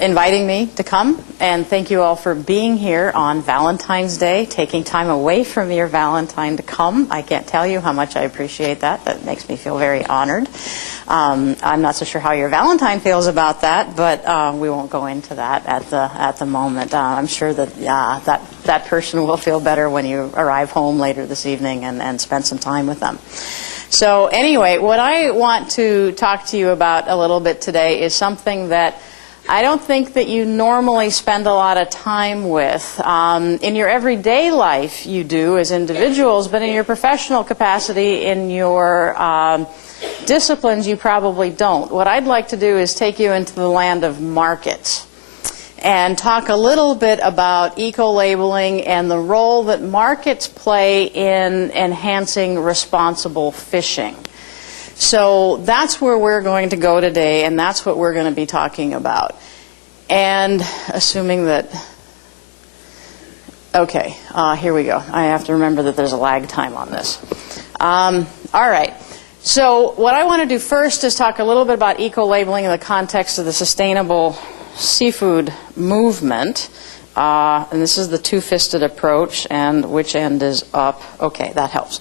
inviting me to come, and thank you all for being here on Valentine's Day, taking time away from your Valentine to come. I can't tell you how much I appreciate that. That makes me feel very honored. I'm not so sure how your Valentine feels about that, but we won't go into that at the moment. I'm sure that that person will feel better when you arrive home later this evening and spend some time with them. So anyway, what I want to talk to you about a little bit today is something that I don't think that you normally spend a lot of time with. In your everyday life you do as individuals, but in your professional capacity, in your disciplines, you probably don't. What I'd like to do is take you into the land of markets and talk a little bit about eco-labeling and the role that markets play in enhancing responsible fishing. So that's where we're going to go today, and that's what we're going to be talking about. And assuming that, okay, here we go. I have to remember that there's a lag time on this. All right. So what I want to do first is talk a little bit about eco-labeling in the context of the sustainable seafood movement. And this is the two-fisted approach, and which end is up? Okay, that helps.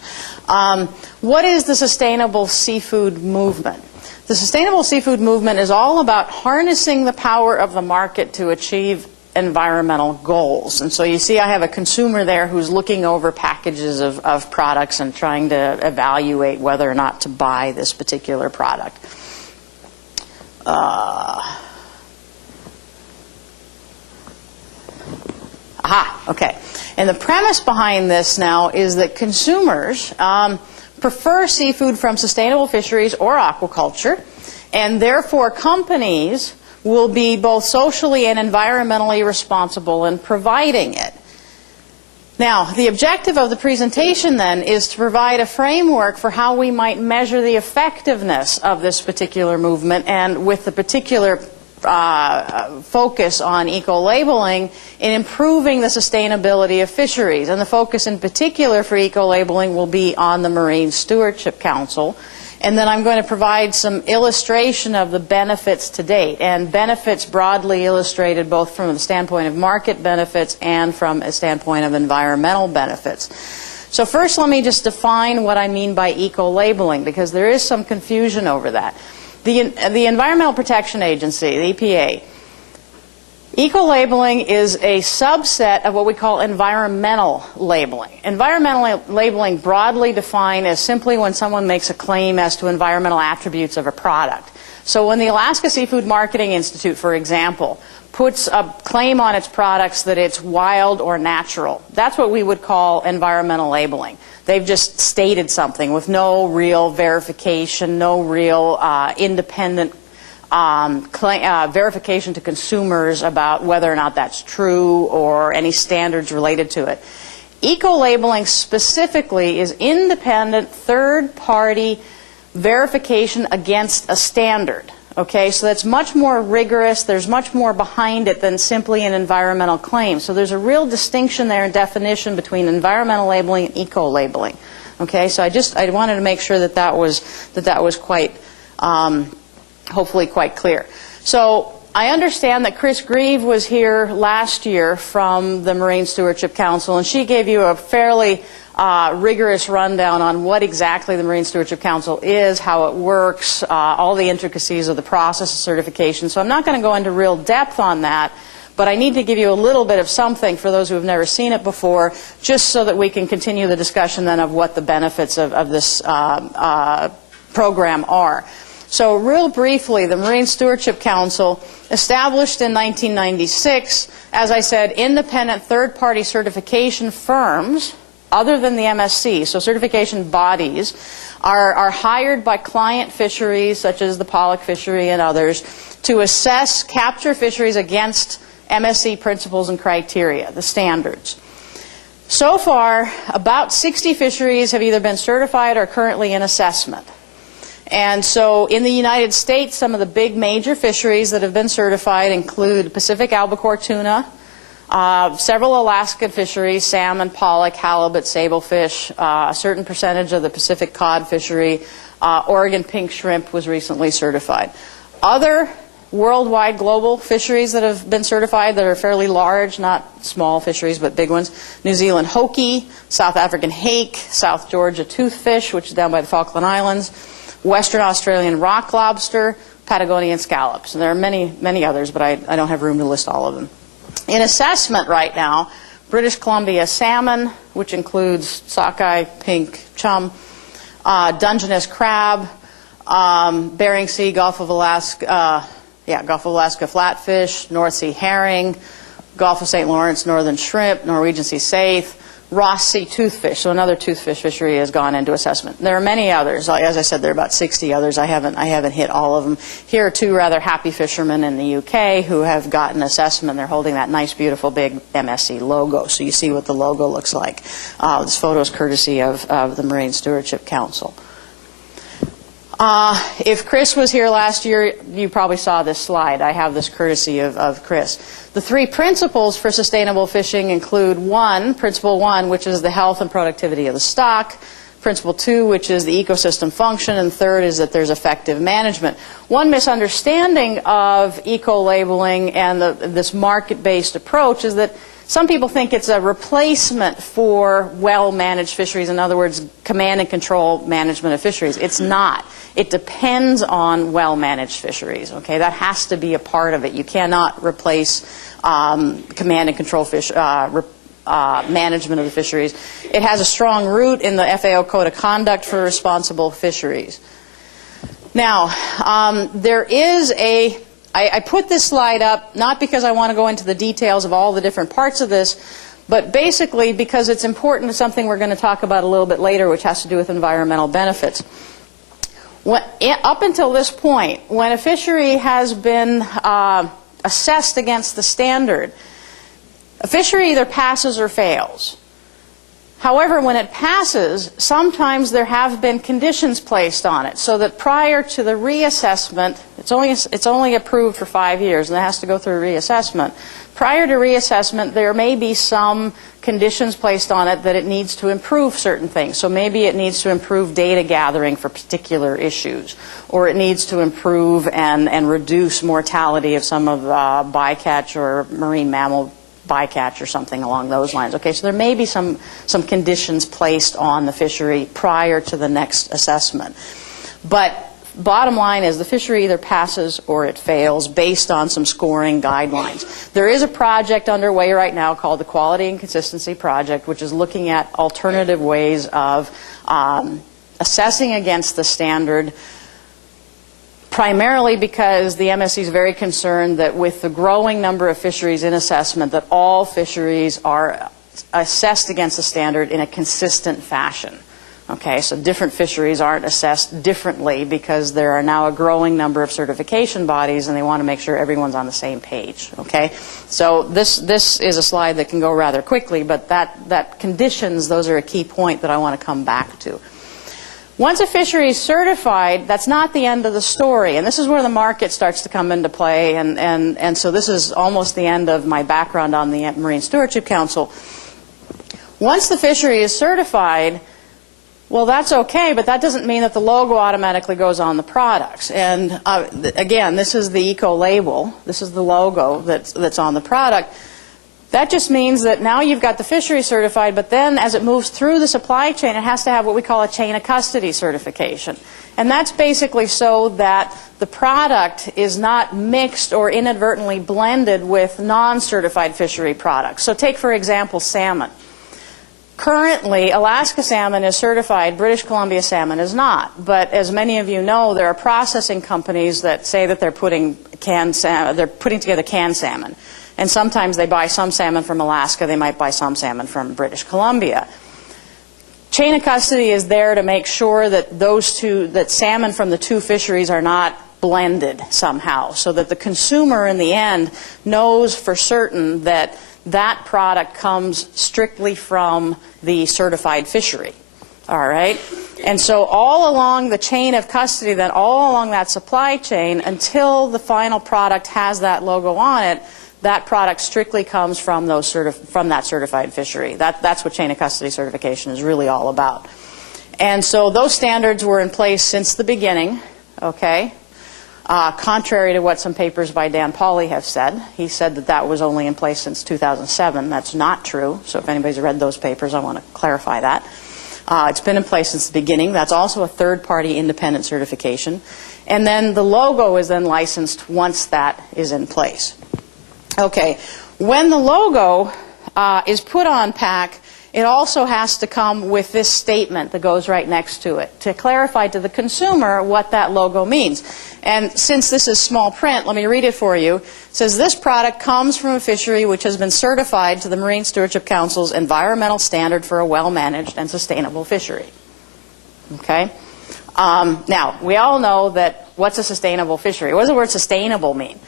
What is the sustainable seafood movement? The sustainable seafood movement is all about harnessing the power of the market to achieve environmental goals. And so you see I have a consumer there who's looking over packages of products and trying to evaluate whether or not to buy this particular product. Okay. And the premise behind this now is that consumers prefer seafood from sustainable fisheries or aquaculture, and therefore companies will be both socially and environmentally responsible in providing it. Now, the objective of the presentation then is to provide a framework for how we might measure the effectiveness of this particular movement, and with the particular focus on eco-labeling in improving the sustainability of fisheries. And the focus in particular for eco-labeling will be on the Marine Stewardship Council. And then I'm going to provide some illustration of the benefits to date, and benefits broadly illustrated both from the standpoint of market benefits and from a standpoint of environmental benefits. So first let me just define what I mean by eco-labeling, because there is some confusion over that. The Environmental Protection Agency, the EPA, eco-labeling is a subset of what we call environmental labeling. Environmental labeling, broadly defined, as simply when someone makes a claim as to environmental attributes of a product. So when the Alaska Seafood Marketing Institute, for example, puts a claim on its products that it's wild or natural, that's what we would call environmental labeling. They've just stated something with no real verification, no real independent verification to consumers about whether or not that's true or any standards related to it. Eco-labeling specifically is independent third-party verification against a standard. Okay, so that's much more rigorous, there's much more behind it than simply an environmental claim. So there's a real distinction there in definition between environmental labeling and eco-labeling. Okay, so I wanted to make sure that that was quite, hopefully quite clear. So I understand that Chris Grieve was here last year from the Marine Stewardship Council, and she gave you a fairly rigorous rundown on what exactly the Marine Stewardship Council is, how it works, all the intricacies of the process of certification. So I'm not going to go into real depth on that, but I need to give you a little bit of something for those who have never seen it before, just so that we can continue the discussion then of what the benefits of this program are. So real briefly, the Marine Stewardship Council, established in 1996, as I said, independent third-party certification firms, other than the MSC, so certification bodies, are hired by client fisheries, such as the pollock fishery and others, to assess capture fisheries against MSC principles and criteria, the standards. So far, about 60 fisheries have either been certified or currently in assessment. And so in the United States, some of the big major fisheries that have been certified include Pacific albacore tuna, several Alaskan fisheries, salmon, pollock, halibut, sablefish, a certain percentage of the Pacific cod fishery, Oregon pink shrimp was recently certified. Other worldwide global fisheries that have been certified that are fairly large, not small fisheries, but big ones. New Zealand hoki, South African hake, South Georgia toothfish, which is down by the Falkland Islands, Western Australian rock lobster, Patagonian scallops. And there are many, many others, but I don't have room to list all of them. In assessment right now, British Columbia salmon, which includes sockeye, pink, chum, Dungeness crab, Bering Sea, Gulf of Alaska flatfish, North Sea herring, Gulf of St. Lawrence northern shrimp, Norwegian sea saithe, Ross Sea toothfish. So another toothfish fishery has gone into assessment. There are many others. As I said, there are about 60 others. I haven't hit all of them. Here are two rather happy fishermen in the UK who have gotten assessment. They're holding that nice, beautiful, big MSC logo. So you see what the logo looks like. This photo is courtesy of the Marine Stewardship Council. If Chris was here last year, you probably saw this slide. I have this courtesy of Chris. The three principles for sustainable fishing include principle one, which is the health and productivity of the stock, principle two, which is the ecosystem function, and third is that there's effective management. One misunderstanding of eco-labeling and this market-based approach is that some people think it's a replacement for well-managed fisheries. In other words, command and control management of fisheries. It's not. It depends on well-managed fisheries. Okay, that has to be a part of it. You cannot replace command and control management of the fisheries. It has a strong root in the FAO Code of Conduct for Responsible Fisheries. Now, I put this slide up not because I want to go into the details of all the different parts of this, but basically because it's important to something we're going to talk about a little bit later, which has to do with environmental benefits. Up until this point, when a fishery has been assessed against the standard, a fishery either passes or fails. However, when it passes, sometimes there have been conditions placed on it, so that prior to the reassessment, it's only approved for 5 years, and it has to go through a reassessment. Prior to reassessment, there may be some conditions placed on it that it needs to improve certain things. So maybe it needs to improve data gathering for particular issues, or it needs to improve and reduce mortality of some of the bycatch or marine mammal bycatch or something along those lines. Okay, so there may be some conditions placed on the fishery prior to the next assessment. But bottom line is the fishery either passes or it fails based on some scoring guidelines. There is a project underway right now called the Quality and Consistency Project, which is looking at alternative ways of assessing against the standard, primarily because the MSC is very concerned that with the growing number of fisheries in assessment, that all fisheries are assessed against the standard in a consistent fashion. Okay, so different fisheries aren't assessed differently because there are now a growing number of certification bodies and they want to make sure everyone's on the same page. Okay, so this is a slide that can go rather quickly, but that conditions, those are a key point that I want to come back to. Once a fishery is certified, that's not the end of the story, and this is where the market starts to come into play, and so this is almost the end of my background on the Marine Stewardship Council. Once the fishery is certified, well, that's okay, but that doesn't mean that the logo automatically goes on the products. And again, this is the eco-label. This is the logo that's on the product. That just means that now you've got the fishery certified, but then as it moves through the supply chain, it has to have what we call a chain of custody certification. And that's basically so that the product is not mixed or inadvertently blended with non-certified fishery products. So take, for example, salmon. Currently, Alaska salmon is certified, British Columbia salmon is not. But as many of you know, there are processing companies that say that they're putting together canned salmon. And sometimes they buy some salmon from Alaska, they might buy some salmon from British Columbia. Chain of custody is there to make sure that that salmon from the two fisheries are not blended somehow, so that the consumer in the end knows for certain that that product comes strictly from the certified fishery. All right? And so all along the chain of custody, then all along that supply chain, until the final product has that logo on it, that product strictly comes from that certified fishery. That's what chain of custody certification is really all about. And so those standards were in place since the beginning, okay? contrary to what some papers by Dan Pauly have said. He said that that was only in place since 2007. That's not true. So if anybody's read those papers, I want to clarify that. It's been in place since the beginning. That's also a third-party independent certification. And then the logo is then licensed once that is in place. Okay, when the logo is put on pack, it also has to come with this statement that goes right next to it to clarify to the consumer what that logo means. And since this is small print, let me read it for you. It says, this product comes from a fishery which has been certified to the Marine Stewardship Council's environmental standard for a well-managed and sustainable fishery. Okay? Now, we all know that what's a sustainable fishery? What does the word sustainable mean?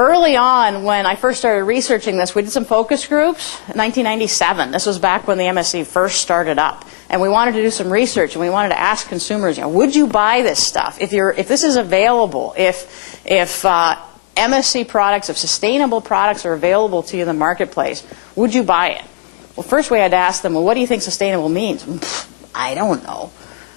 Early on, when I first started researching this, we did some focus groups in 1997. This was back when the MSC first started up. And we wanted to do some research, and we wanted to ask consumers, you know, would you buy this stuff? If this is available, if MSC products, if sustainable products are available to you in the marketplace, would you buy it? Well, first we had to ask them, well, what do you think sustainable means? I don't know.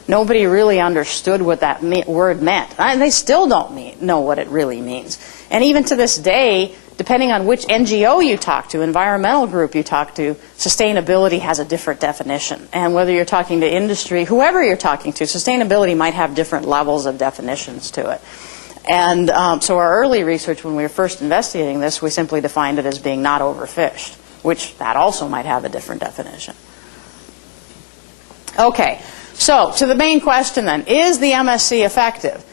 Nobody really understood what that word meant. And they still don't know what it really means. And even to this day, depending on which NGO you talk to, environmental group you talk to, sustainability has a different definition. And whether you're talking to industry, whoever you're talking to, sustainability might have different levels of definitions to it. And so our early research, when we were first investigating this, we simply defined it as being not overfished, which that also might have a different definition. Okay, so to the main question then, is the MSC effective?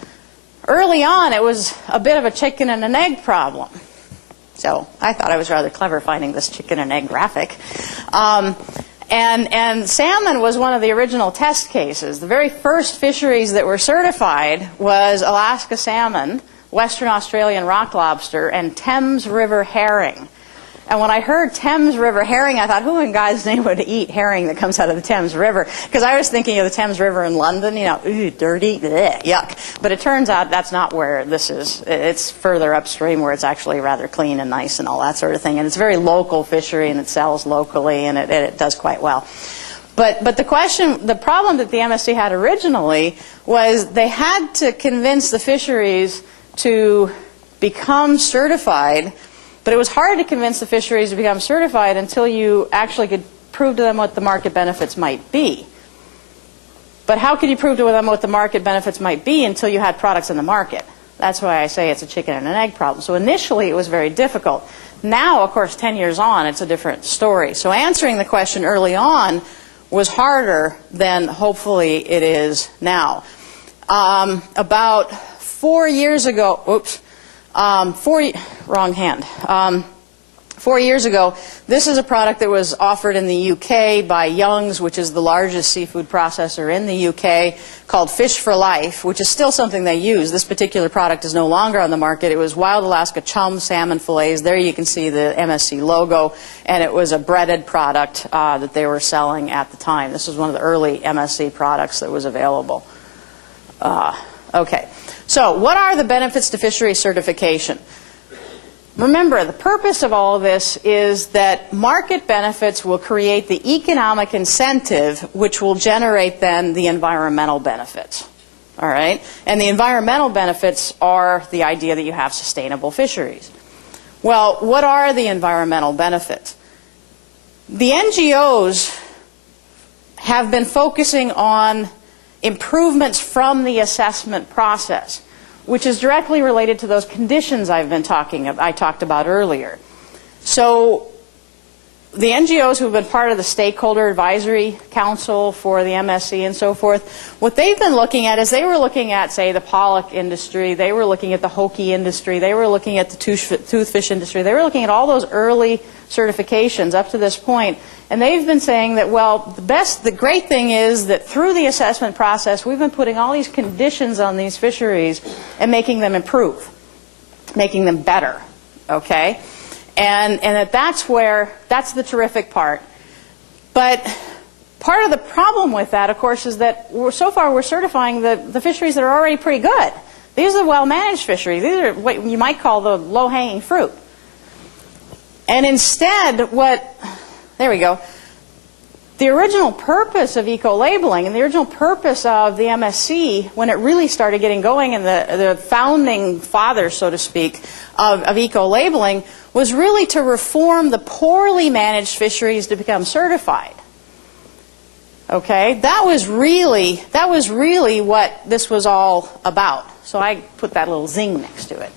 Early on, it was a bit of a chicken and an egg problem. So I thought I was rather clever finding this chicken and egg graphic. And salmon was one of the original test cases. The very first fisheries that were certified was Alaska salmon, Western Australian rock lobster, and Thames River herring. And when I heard Thames River herring, I thought, who in God's name would eat herring that comes out of the Thames River? Because I was thinking of the Thames River in London, you know, ooh, dirty, bleh, yuck. But it turns out that's not where this is. It's further upstream where it's actually rather clean and nice and all that sort of thing. And it's a very local fishery, and it sells locally, and it does quite well. But the problem that the MSC had originally was they had to convince the fisheries to become certified. But it was hard to convince the fisheries to become certified until you actually could prove to them what the market benefits might be. But how could you prove to them what the market benefits might be until you had products in the market? That's why I say it's a chicken and an egg problem. So initially it was very difficult. Now, of course, 10 years on, it's a different story. So answering the question early on was harder than hopefully it is now. About 4 years ago, oops. 4 years ago, this is a product that was offered in the UK by Young's, which is the largest seafood processor in the UK, called Fish for Life, which is still something they use. This particular product is no longer on the market. It was wild Alaska chum salmon fillets. There you can see the MSC logo, and it was a breaded product that they were selling at the time. This was one of the early MSC products that was available. Okay. So what are the benefits to fishery certification? Remember, the purpose of all of this is that market benefits will create the economic incentive which will generate then the environmental benefits. All right? And the environmental benefits are the idea that you have sustainable fisheries. Well, what are the environmental benefits? The NGOs have been focusing on improvements from the assessment process, which is directly related to those conditions I talked about earlier. So the NGOs who have been part of the Stakeholder Advisory Council for the MSC and so forth, what they've been looking at is they were looking at, say, the pollock industry, they were looking at the hake industry, they were looking at the toothfish industry, they were looking at all those early certifications up to this point, and they've been saying that, well, the great thing is that through the assessment process, we've been putting all these conditions on these fisheries and making them improve, making them better, okay? And that's the terrific part. But part of the problem with that, of course, is that so far we're certifying the fisheries that are already pretty good. These are well-managed fisheries. These are what you might call the low-hanging fruit. And instead, there we go. The original purpose of eco-labeling and the original purpose of the MSC, when it really started getting going, and the founding fathers, so to speak, of eco-labeling, was really to reform the poorly managed fisheries to become certified. Okay, that was really what this was all about. So I put that little zing next to it.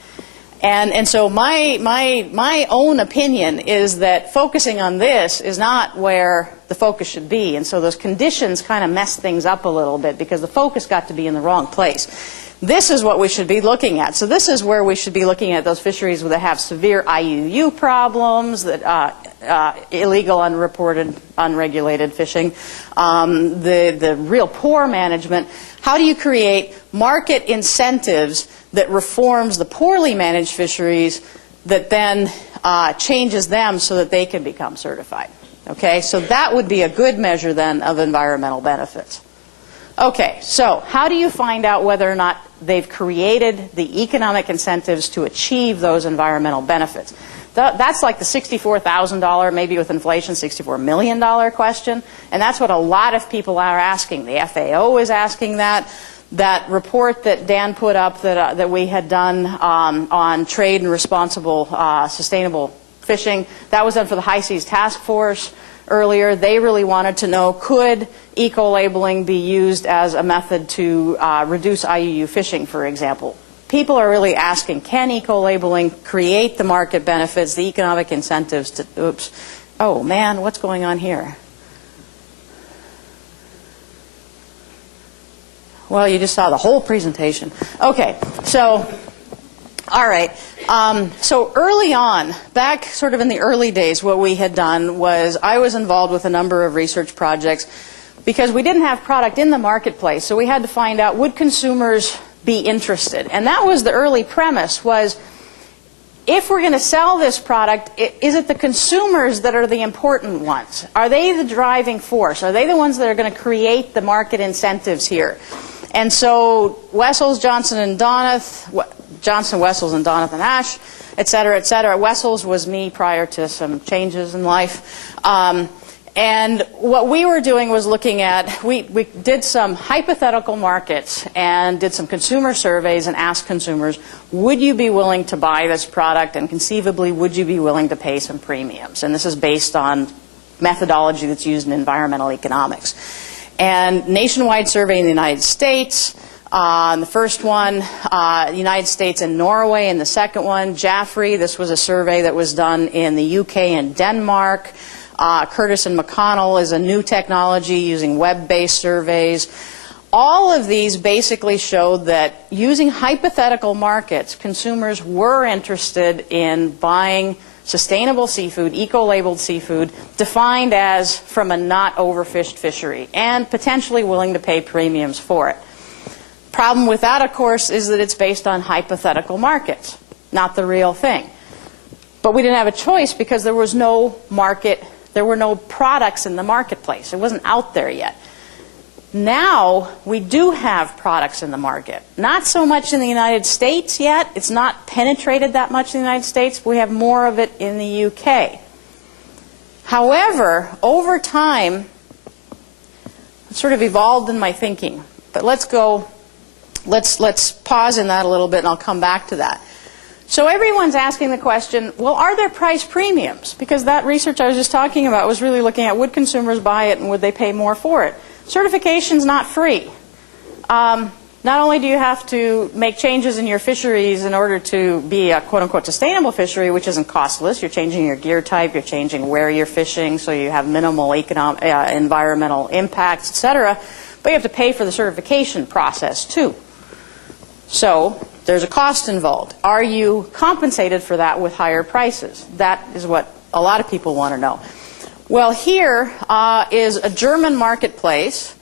And so my own opinion is that focusing on this is not where the focus should be. And so those conditions kind of messed things up a little bit because the focus got to be in the wrong place. This is what we should be looking at. So this is where we should be looking at those fisheries that have severe IUU problems, that illegal, unreported, unregulated fishing, the real poor management. How do you create market incentives that reforms the poorly managed fisheries that then changes them so that they can become certified? Okay, so that would be a good measure then of environmental benefits. Okay, so how do you find out whether or not they've created the economic incentives to achieve those environmental benefits? That's like the $64,000, maybe with inflation, $64 million question. And that's what a lot of people are asking. The FAO is asking that. That report that Dan put up that we had done on trade and responsible, sustainable fishing, that was done for the High Seas Task Force earlier. They really wanted to know, could eco-labeling be used as a method to reduce IUU fishing, for example? People are really asking, can eco-labeling create the market benefits, the economic incentives to, oops, oh man, what's going on here? Well, you just saw the whole presentation. Okay, so, all right. So early on, back sort of in the early days, what we had done was I was involved with a number of research projects because we didn't have product in the marketplace, so we had to find out, would consumers be interested? And that was the early premise, was if we're going to sell this product, is it the consumers that are the important ones? Are they the driving force? Are they the ones that are going to create the market incentives here? And so Wessels, Johnson and Donath, Johnson, Wessels and Donath and Ash, et cetera, et cetera. Wessels was me prior to some changes in life. And what we were doing was looking at, we did some hypothetical markets and did some consumer surveys and asked consumers, would you be willing to buy this product, and conceivably, would you be willing to pay some premiums? And this is based on methodology that's used in environmental economics. And nationwide survey in the United States, the first one, the United States and Norway in the second one. Jaffrey, this was a survey that was done in the UK and Denmark. Curtis and McConnell is a new technology using web-based surveys. All of these basically showed that using hypothetical markets, consumers were interested in buying sustainable seafood, eco-labeled seafood, defined as from a not overfished fishery, and potentially willing to pay premiums for it. Problem with that, of course, is that it's based on hypothetical markets, not the real thing. But we didn't have a choice because there was no market. There were no products in the marketplace. It wasn't out there yet. Now we do have products in the market. Not so much in the United States yet. It's not penetrated that much in the United States. But we have more of it in the UK. However, over time, it sort of evolved in my thinking. But let's pause in that a little bit, and I'll come back to that. So everyone's asking the question, well, are there price premiums? Because that research I was just talking about was really looking at, would consumers buy it and would they pay more for it? Certification's not free. Not only do you have to make changes in your fisheries in order to be a quote-unquote sustainable fishery, which isn't costless. You're changing your gear type, you're changing where you're fishing, so you have minimal environmental impacts, etc. But you have to pay for the certification process too. So there's a cost involved. Are you compensated for that with higher prices? That is what a lot of people want to know. Well, here is a German marketplace,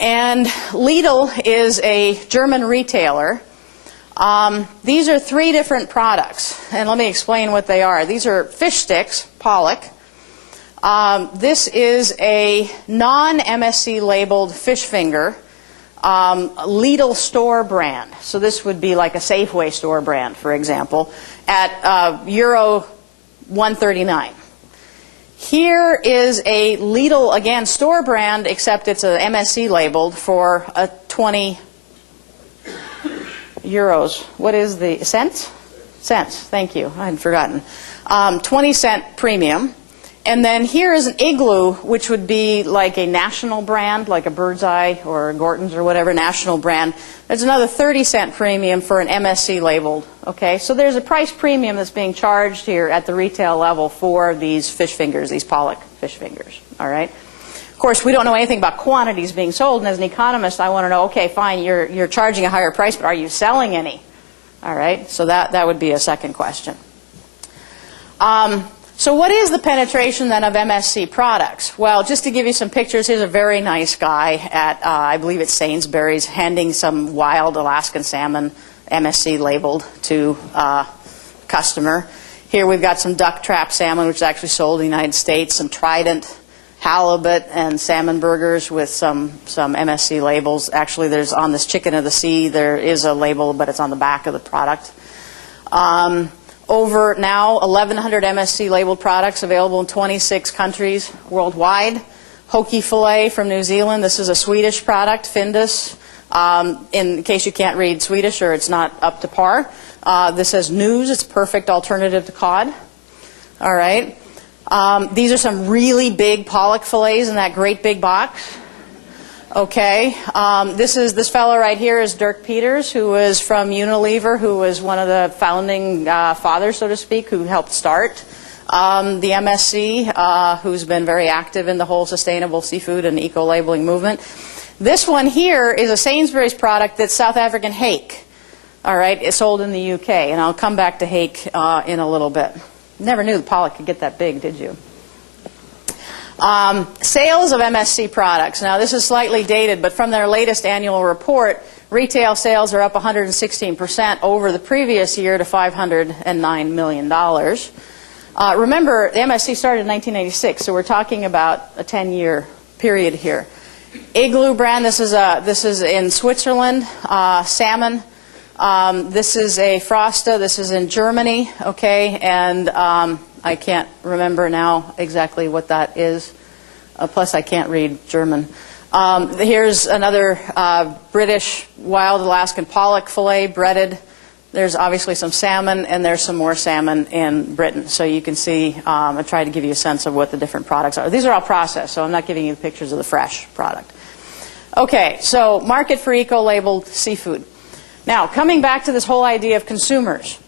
and Lidl is a German retailer. These are 3 different products, and let me explain what they are. These are fish sticks, pollock. This is a non-MSC labeled fish finger. Lidl store brand. So this would be like a Safeway store brand, for example, at Euro 139. Here is a Lidl, again, store brand, except it's a MSC labeled for a 20 euros. What is the cents? Cents, thank you. I had forgotten. 20-cent premium. And then here is an Igloo, which would be like a national brand, like a Bird's Eye or a Gorton's or whatever national brand. There's another 30-cent premium for an MSC labeled. Okay, so there's a price premium that's being charged here at the retail level for these fish fingers, these pollock fish fingers. All right. Of course, we don't know anything about quantities being sold, and as an economist, I want to know, okay, fine, you're charging a higher price, but are you selling any? All right, so that would be a second question. So what is the penetration then of MSC products? Well, just to give you some pictures, here's a very nice guy at, I believe it's Sainsburys, handing some wild Alaskan salmon, MSC labeled, to a customer. Here we've got some duck trap salmon, which is actually sold in the United States, some Trident halibut and salmon burgers with some MSC labels. Actually, there's on this chicken of the sea, there is a label, but it's on the back of the product. Over now 1,100 MSC labeled products available in 26 countries worldwide. Hake fillet from New Zealand. This is a Swedish product, Findus. In case you can't read Swedish or it's not up to par. This says news. It's a perfect alternative to cod. All right. These are some really big pollock fillets in that great big box. Okay, this fellow right here is Dirk Peters, who was from Unilever, who was one of the founding fathers, so to speak, who helped start the MSC, who's been very active in the whole sustainable seafood and eco-labeling movement. This one here is a Sainsburys product that's South African hake. All right, it's sold in the UK, and I'll come back to hake in a little bit. Never knew the pollock could get that big, did you? Sales of MSC products. Now, this is slightly dated, but from their latest annual report, retail sales are up 116% over the previous year to $509 million. Remember, the MSC started in 1996, so we're talking about a 10-year period here. Igloo brand, this is in Switzerland, salmon. This is a Frosta, this is in Germany, okay, and I can't remember now exactly what that is. Plus, I can't read German. Here's another British wild Alaskan pollock fillet, breaded. There's obviously some salmon, and there's some more salmon in Britain. So you can see, I tried to give you a sense of what the different products are. These are all processed, so I'm not giving you pictures of the fresh product. Okay, so market for eco-labeled seafood. Now, coming back to this whole idea of consumers.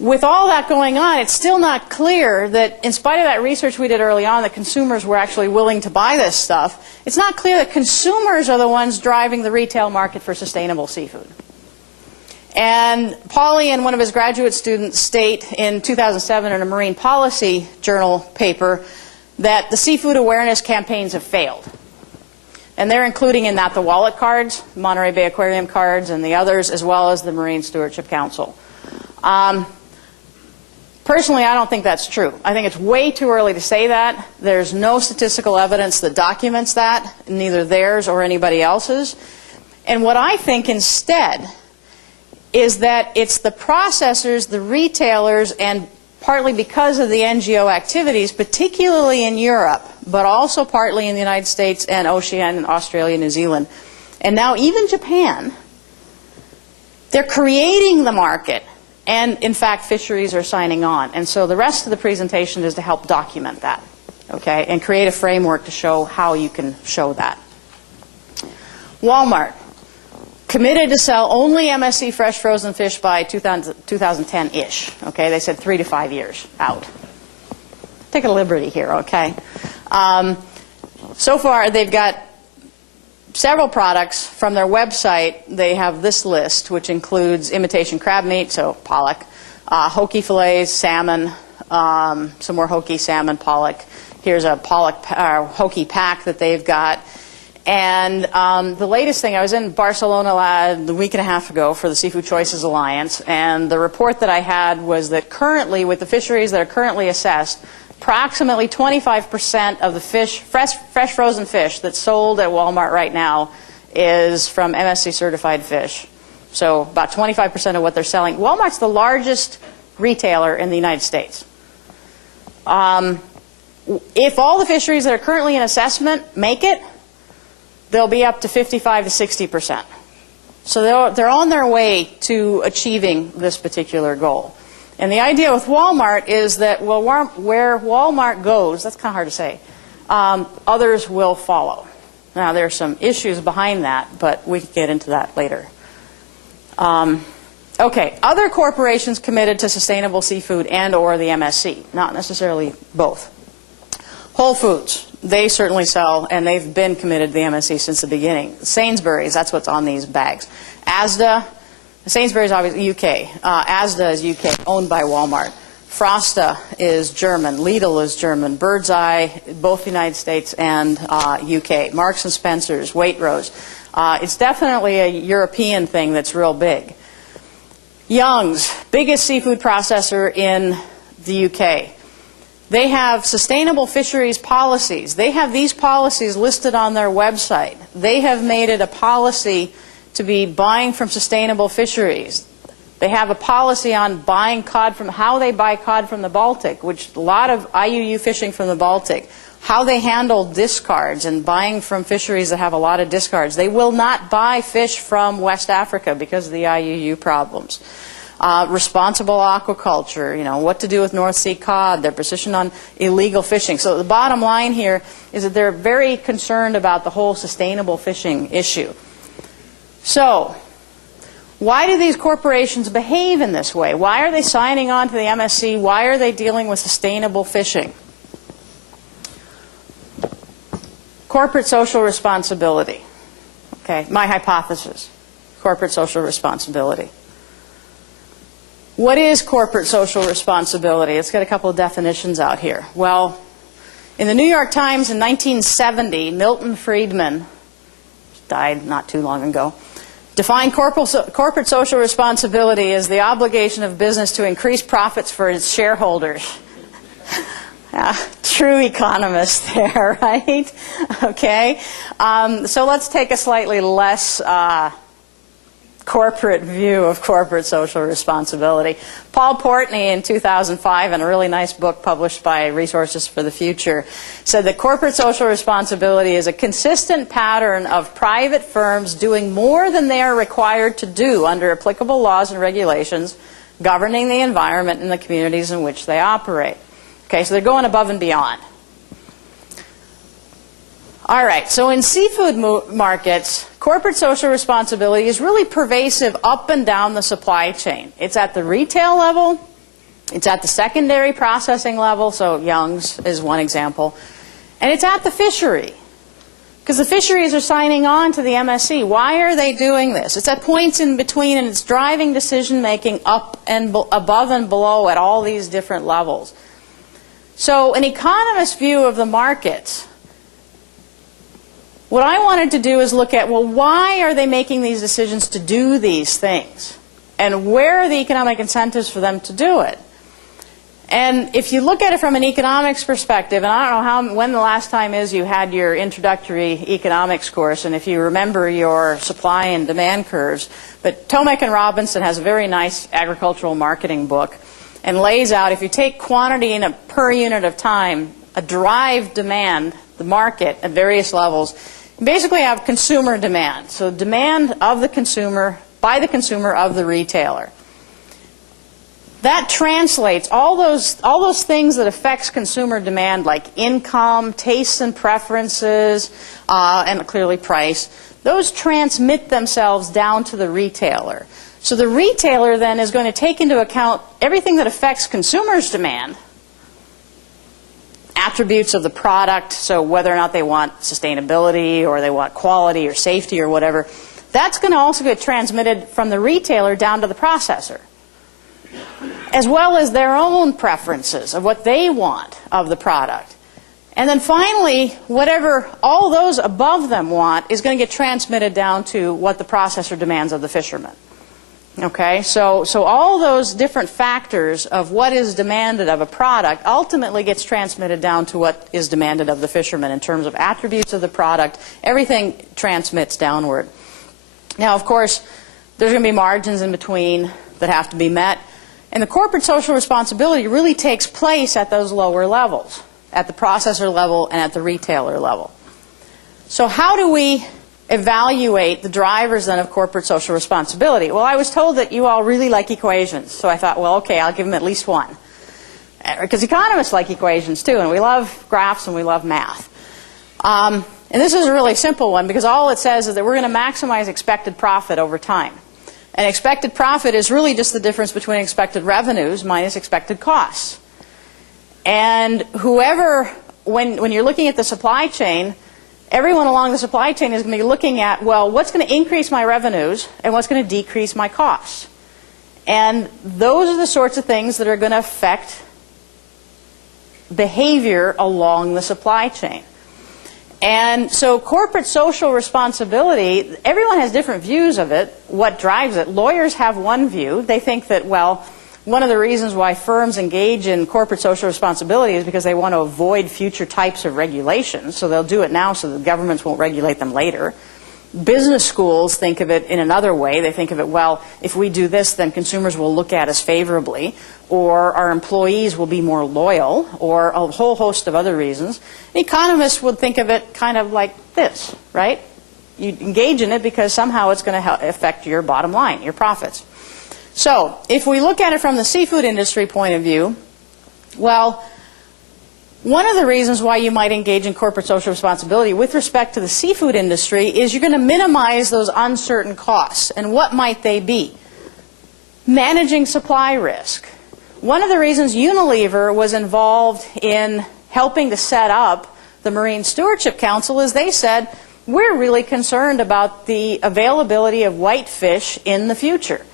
With all that going on, it's still not clear that, in spite of that research we did early on, that consumers were actually willing to buy this stuff. It's not clear that consumers are the ones driving the retail market for sustainable seafood. And Pauly and one of his graduate students state in 2007 in a Marine Policy Journal paper that the seafood awareness campaigns have failed. And they're including in that the wallet cards, Monterey Bay Aquarium cards, and the others, as well as the Marine Stewardship Council. Personally, I don't think that's true. I think it's way too early to say that. There's no statistical evidence that documents that, neither theirs or anybody else's. And what I think instead is that it's the processors, the retailers, and partly because of the NGO activities, particularly in Europe, but also partly in the United States and Oceania, Australia, New Zealand, and now even Japan, they're creating the market. And, in fact, fisheries are signing on. And so the rest of the presentation is to help document that, okay, and create a framework to show how you can show that. Walmart, committed to sell only MSC fresh frozen fish by 2010-ish. Okay, they said 3 to 5 years out. Take a liberty here, okay. So far, they've got several products from their website. They have this list, which includes imitation crab meat, so pollock, hake fillets, salmon, some more hake, salmon, pollock. Here's a pollock hake pack that they've got. And the latest thing, I was in Barcelona a week and a half ago for the Seafood Choices Alliance, and the report that I had was that currently, with the fisheries that are currently assessed, approximately 25% of the fish, fresh frozen fish that's sold at Walmart right now is from MSC certified fish. So about 25% of what they're selling. Walmart's the largest retailer in the United States. If all the fisheries that are currently in assessment make it, they'll be up to 55 to 60%. So they're on their way to achieving this particular goal. And the idea with Walmart is that, well, where Walmart goes, that's kind of hard to say, others will follow. Now, there are some issues behind that, but we can get into that later. Okay, other corporations committed to sustainable seafood and or the MSC, not necessarily both. Whole Foods, they certainly sell, and they've been committed to the MSC since the beginning. Sainsburys, that's what's on these bags. Asda, Sainsburys obviously UK. Asda is UK, owned by Walmart. Frosta is German. Lidl is German. Bird's Eye, both United States and UK. Marks and Spencer's, Waitrose. It's definitely a European thing that's real big. Young's, biggest seafood processor in the UK. They have sustainable fisheries policies. They have these policies listed on their website. They have made it a policy to be buying from sustainable fisheries. They have a policy on buying cod from, how they buy cod from the Baltic, which a lot of IUU fishing from the Baltic, how they handle discards and buying from fisheries that have a lot of discards. They will not buy fish from West Africa because of the IUU problems. Responsible aquaculture, you know, what to do with North Sea cod, their position on illegal fishing. So the bottom line here is that they're very concerned about the whole sustainable fishing issue. So, why do these corporations behave in this way? Why are they signing on to the MSC? Why are they dealing with sustainable fishing? Corporate social responsibility. Okay, my hypothesis. Corporate social responsibility. What is corporate social responsibility? It's got a couple of definitions out here. Well, in the New York Times in 1970, Milton Friedman, died not too long ago, defined corporate social responsibility as the obligation of business to increase profits for its shareholders. True economist there, right? Okay. So let's take a slightly less corporate view of corporate social responsibility. Paul Portney in 2005, in a really nice book published by Resources for the Future, said that corporate social responsibility is a consistent pattern of private firms doing more than they are required to do under applicable laws and regulations governing the environment and the communities in which they operate. Okay, so they're going above and beyond. All right, so in seafood markets, corporate social responsibility is really pervasive up and down the supply chain. It's at the retail level, it's at the secondary processing level, so Young's is one example, and it's at the fishery, because the fisheries are signing on to the MSC. Why are they doing this? It's at points in between, and it's driving decision-making up and above and below at all these different levels. So an economist's view of the markets, what I wanted to do is look at, well, why are they making these decisions to do these things? And where are the economic incentives for them to do it? And if you look at it from an economics perspective, and I don't know when the last time is you had your introductory economics course, and if you remember your supply and demand curves, but Tomek and Robinson has a very nice agricultural marketing book and lays out, if you take quantity in a per unit of time, a derived demand, the market at various levels, you basically have consumer demand. So demand of the consumer, by the consumer of the retailer. That translates all those things that affects consumer demand, like income, tastes and preferences, and clearly price. Those transmit themselves down to the retailer. So the retailer then is going to take into account everything that affects consumers' demand, attributes of the product, so whether or not they want sustainability or they want quality or safety or whatever, that's going to also get transmitted from the retailer down to the processor, as well as their own preferences of what they want of the product. And then finally, whatever all those above them want is going to get transmitted down to what the processor demands of the fisherman. Okay, so all those different factors of what is demanded of a product ultimately gets transmitted down to what is demanded of the fisherman in terms of attributes of the product. Everything transmits downward. Now, of course, there's going to be margins in between that have to be met. And the corporate social responsibility really takes place at those lower levels, at the processor level and at the retailer level. So how do we evaluate the drivers then of corporate social responsibility? Well, I was told that you all really like equations, so I thought, well, okay, I'll give them at least one. Because economists like equations too, and we love graphs and we love math. And this is a really simple one, because all it says is that we're going to maximize expected profit over time. And expected profit is really just the difference between expected revenues minus expected costs. And whoever, when you're looking at the supply chain, everyone along the supply chain is going to be looking at, well, what's going to increase my revenues and what's going to decrease my costs? And those are the sorts of things that are going to affect behavior along the supply chain. And so corporate social responsibility, everyone has different views of it, what drives it. Lawyers have one view. They think that, well, one of the reasons why firms engage in corporate social responsibility is because they want to avoid future types of regulations. So they'll do it now so the governments won't regulate them later. Business schools think of it in another way. They think of it, well, if we do this, then consumers will look at us favorably, or our employees will be more loyal, or a whole host of other reasons. Economists would think of it kind of like this, right? You engage in it because somehow it's going to affect your bottom line, your profits. So if we look at it from the seafood industry point of view, well, one of the reasons why you might engage in corporate social responsibility with respect to the seafood industry is you're going to minimize those uncertain costs. And what might they be? Managing supply risk. One of the reasons Unilever was involved in helping to set up the Marine Stewardship Council is they said, we're really concerned about the availability of whitefish in the future,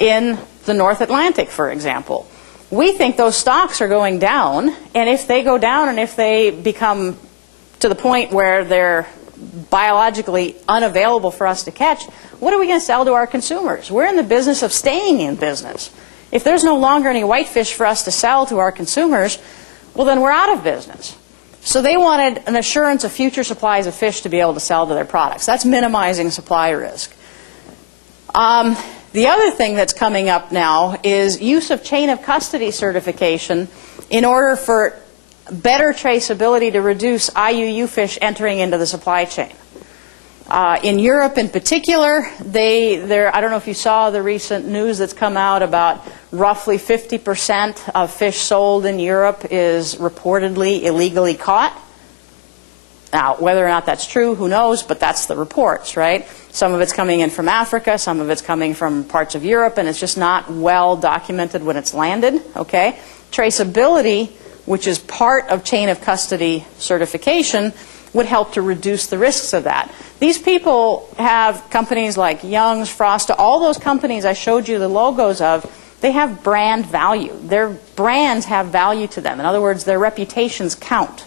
in the North Atlantic, for example. We think those stocks are going down, and if they go down and if they become to the point where they're biologically unavailable for us to catch, what are we going to sell to our consumers? We're in the business of staying in business. If there's no longer any whitefish for us to sell to our consumers, well, then we're out of business. So they wanted an assurance of future supplies of fish to be able to sell to their products. That's minimizing supply risk. The other thing that's coming up now is use of chain of custody certification in order for better traceability to reduce IUU fish entering into the supply chain. In Europe in particular, I don't know if you saw the recent news that's come out about roughly 50% of fish sold in Europe is reportedly illegally caught. Now, whether or not that's true, who knows, but that's the reports, right? Some of it's coming in from Africa, some of it's coming from parts of Europe, and it's just not well documented when it's landed, okay? Traceability, which is part of chain of custody certification, would help to reduce the risks of that. These people have companies like Young's, Frosta, all those companies I showed you the logos of, they have brand value. Their brands have value to them. In other words, their reputations count,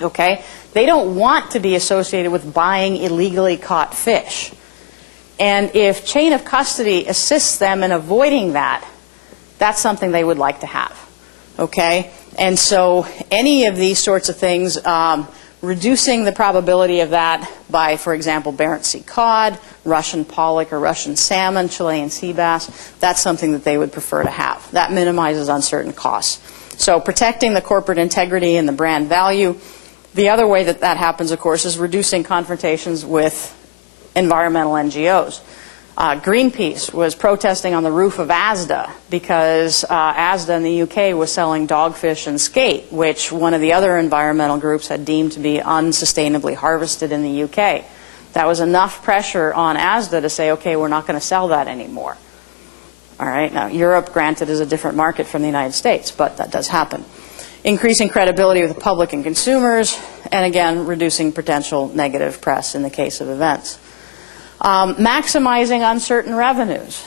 okay? They don't want to be associated with buying illegally caught fish. And if chain of custody assists them in avoiding that, that's something they would like to have, okay? And so any of these sorts of things, reducing the probability of that by, for example, Barents Sea cod, Russian pollock or Russian salmon, Chilean sea bass, that's something that they would prefer to have. That minimizes uncertain costs. So protecting the corporate integrity and the brand value. The other way that that happens, of course, is reducing confrontations with environmental NGOs. Greenpeace was protesting on the roof of ASDA because ASDA in the UK was selling dogfish and skate, which one of the other environmental groups had deemed to be unsustainably harvested in the UK. That was enough pressure on ASDA to say, okay, we're not going to sell that anymore. All right, now Europe, granted, is a different market from the United States, but that does happen. Increasing credibility with the public and consumers, and again, reducing potential negative press in the case of events. Maximizing uncertain revenues.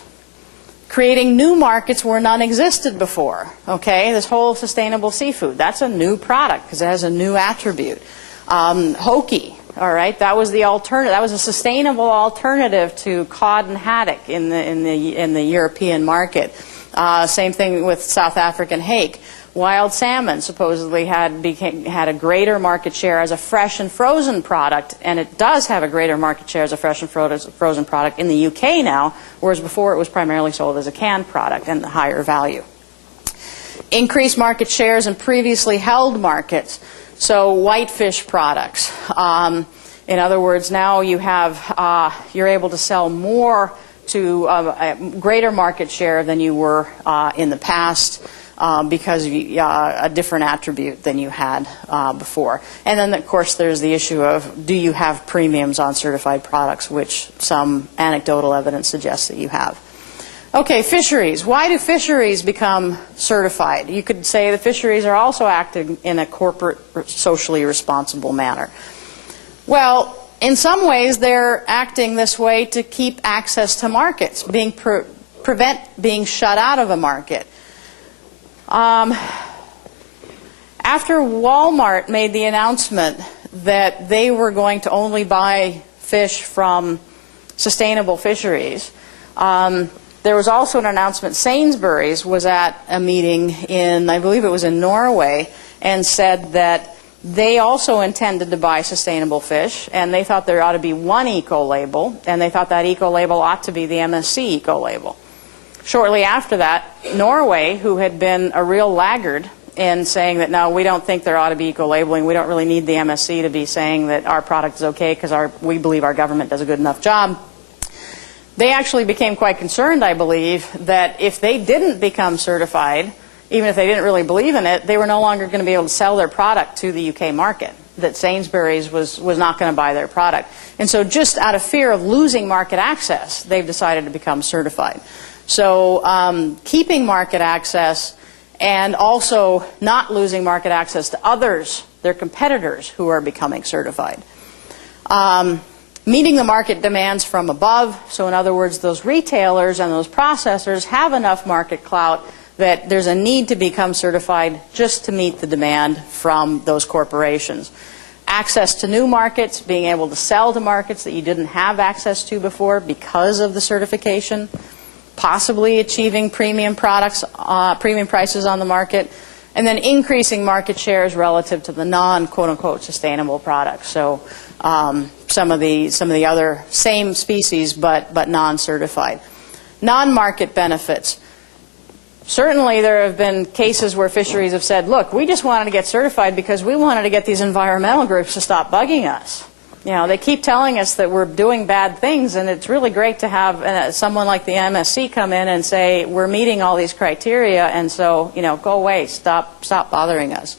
Creating new markets where none existed before. Okay, this whole sustainable seafood, that's a new product because it has a new attribute. Hake, all right, that was the alternative. That was a sustainable alternative to cod and haddock in the European market. Same thing with South African hake. Wild salmon supposedly had a greater market share as a fresh and frozen product, and it does have a greater market share as a fresh and frozen product in the UK now, whereas before it was primarily sold as a canned product and higher value. Increased market shares in previously held markets, so whitefish products. In other words, now you have you're able to sell more to a greater market share than you were in the past. Because of a different attribute than you had before. And then, of course, there's the issue of, do you have premiums on certified products, which some anecdotal evidence suggests that you have. Okay, fisheries. Why do fisheries become certified? You could say the fisheries are also acting in a corporate, socially responsible manner. Well, in some ways, they're acting this way to keep access to markets, prevent being shut out of a market. After Walmart made the announcement that they were going to only buy fish from sustainable fisheries, there was also an announcement. Sainsburys was at a meeting in, I believe it was in Norway, and said that they also intended to buy sustainable fish, and they thought there ought to be one eco-label, and they thought that eco-label ought to be the MSC eco-label. Shortly after that, Norway, who had been a real laggard in saying that, no, we don't think there ought to be eco-labeling, we don't really need the MSC to be saying that our product is okay because we believe our government does a good enough job, they actually became quite concerned, I believe, that if they didn't become certified, even if they didn't really believe in it, they were no longer going to be able to sell their product to the UK market, that Sainsburys was not going to buy their product. And so just out of fear of losing market access, they've decided to become certified. So keeping market access and also not losing market access to others, their competitors who are becoming certified. Meeting the market demands from above, so in other words, those retailers and those processors have enough market clout that there's a need to become certified just to meet the demand from those corporations. Access to new markets, being able to sell to markets that you didn't have access to before because of the certification. Possibly achieving premium products, premium prices on the market, and then increasing market shares relative to the non-quote-unquote sustainable products. So some of the other same species but non-certified. Non-market benefits. Certainly there have been cases where fisheries have said, look, we just wanted to get certified because we wanted to get these environmental groups to stop bugging us. You know, they keep telling us that we're doing bad things, and it's really great to have someone like the MSC come in and say, we're meeting all these criteria, and so, you know, go away, stop bothering us.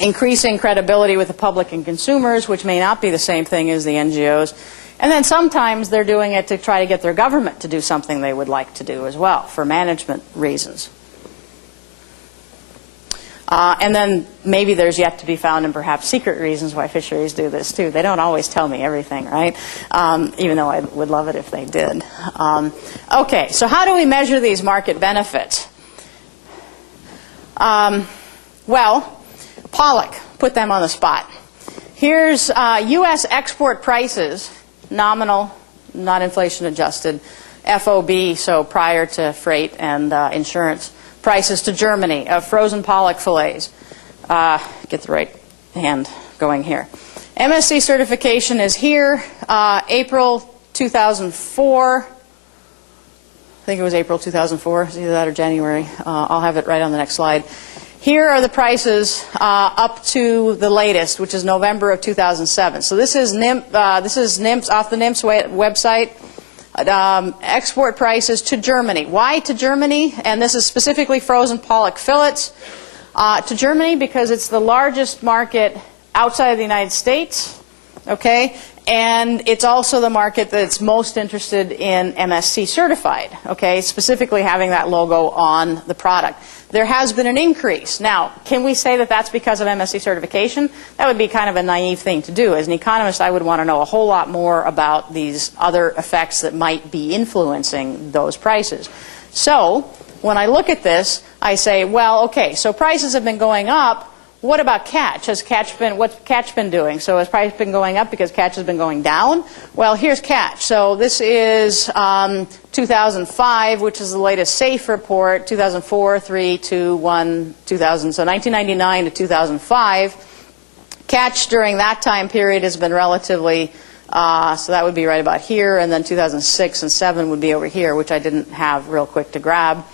Increasing credibility with the public and consumers, which may not be the same thing as the NGOs. And then sometimes they're doing it to try to get their government to do something they would like to do as well, for management reasons. And then maybe there's yet to be found and perhaps secret reasons why fisheries do this too. They don't always tell me everything, right? Even though I would love it if they did. Okay, so how do we measure these market benefits? Well, Pollock put them on the spot. Here's U.S. export prices, nominal, not inflation adjusted, FOB, so prior to freight and insurance. Prices to Germany of frozen pollock fillets. Get the right hand going here. MSC certification is here, April 2004. I think it was April 2004, it's either that or January. I'll have it right on the next slide. Here are the prices up to the latest, which is November of 2007. So this is NIMS off the NIMS website. Export prices to Germany. Why to Germany? And this is specifically frozen pollock fillets. To Germany because it's the largest market outside of the United States, okay? And it's also the market that's most interested in MSC certified, okay? Specifically having that logo on the product. There has been an increase. Now, can we say that that's because of MSC certification? That would be kind of a naive thing to do. As an economist, I would want to know a whole lot more about these other effects that might be influencing those prices. So, when I look at this, I say, well, okay, so prices have been going up. what about catch? What's catch been doing? So has price been going up because catch has been going down? Well, here's catch. So this is 2005, which is the latest SAFE report, 2004, 3, 2, 1, 2000. So 1999 to 2005. Catch during that time period has been relatively, so that would be right about here, and then 2006 and 7 would be over here, which I didn't have real quick to grab.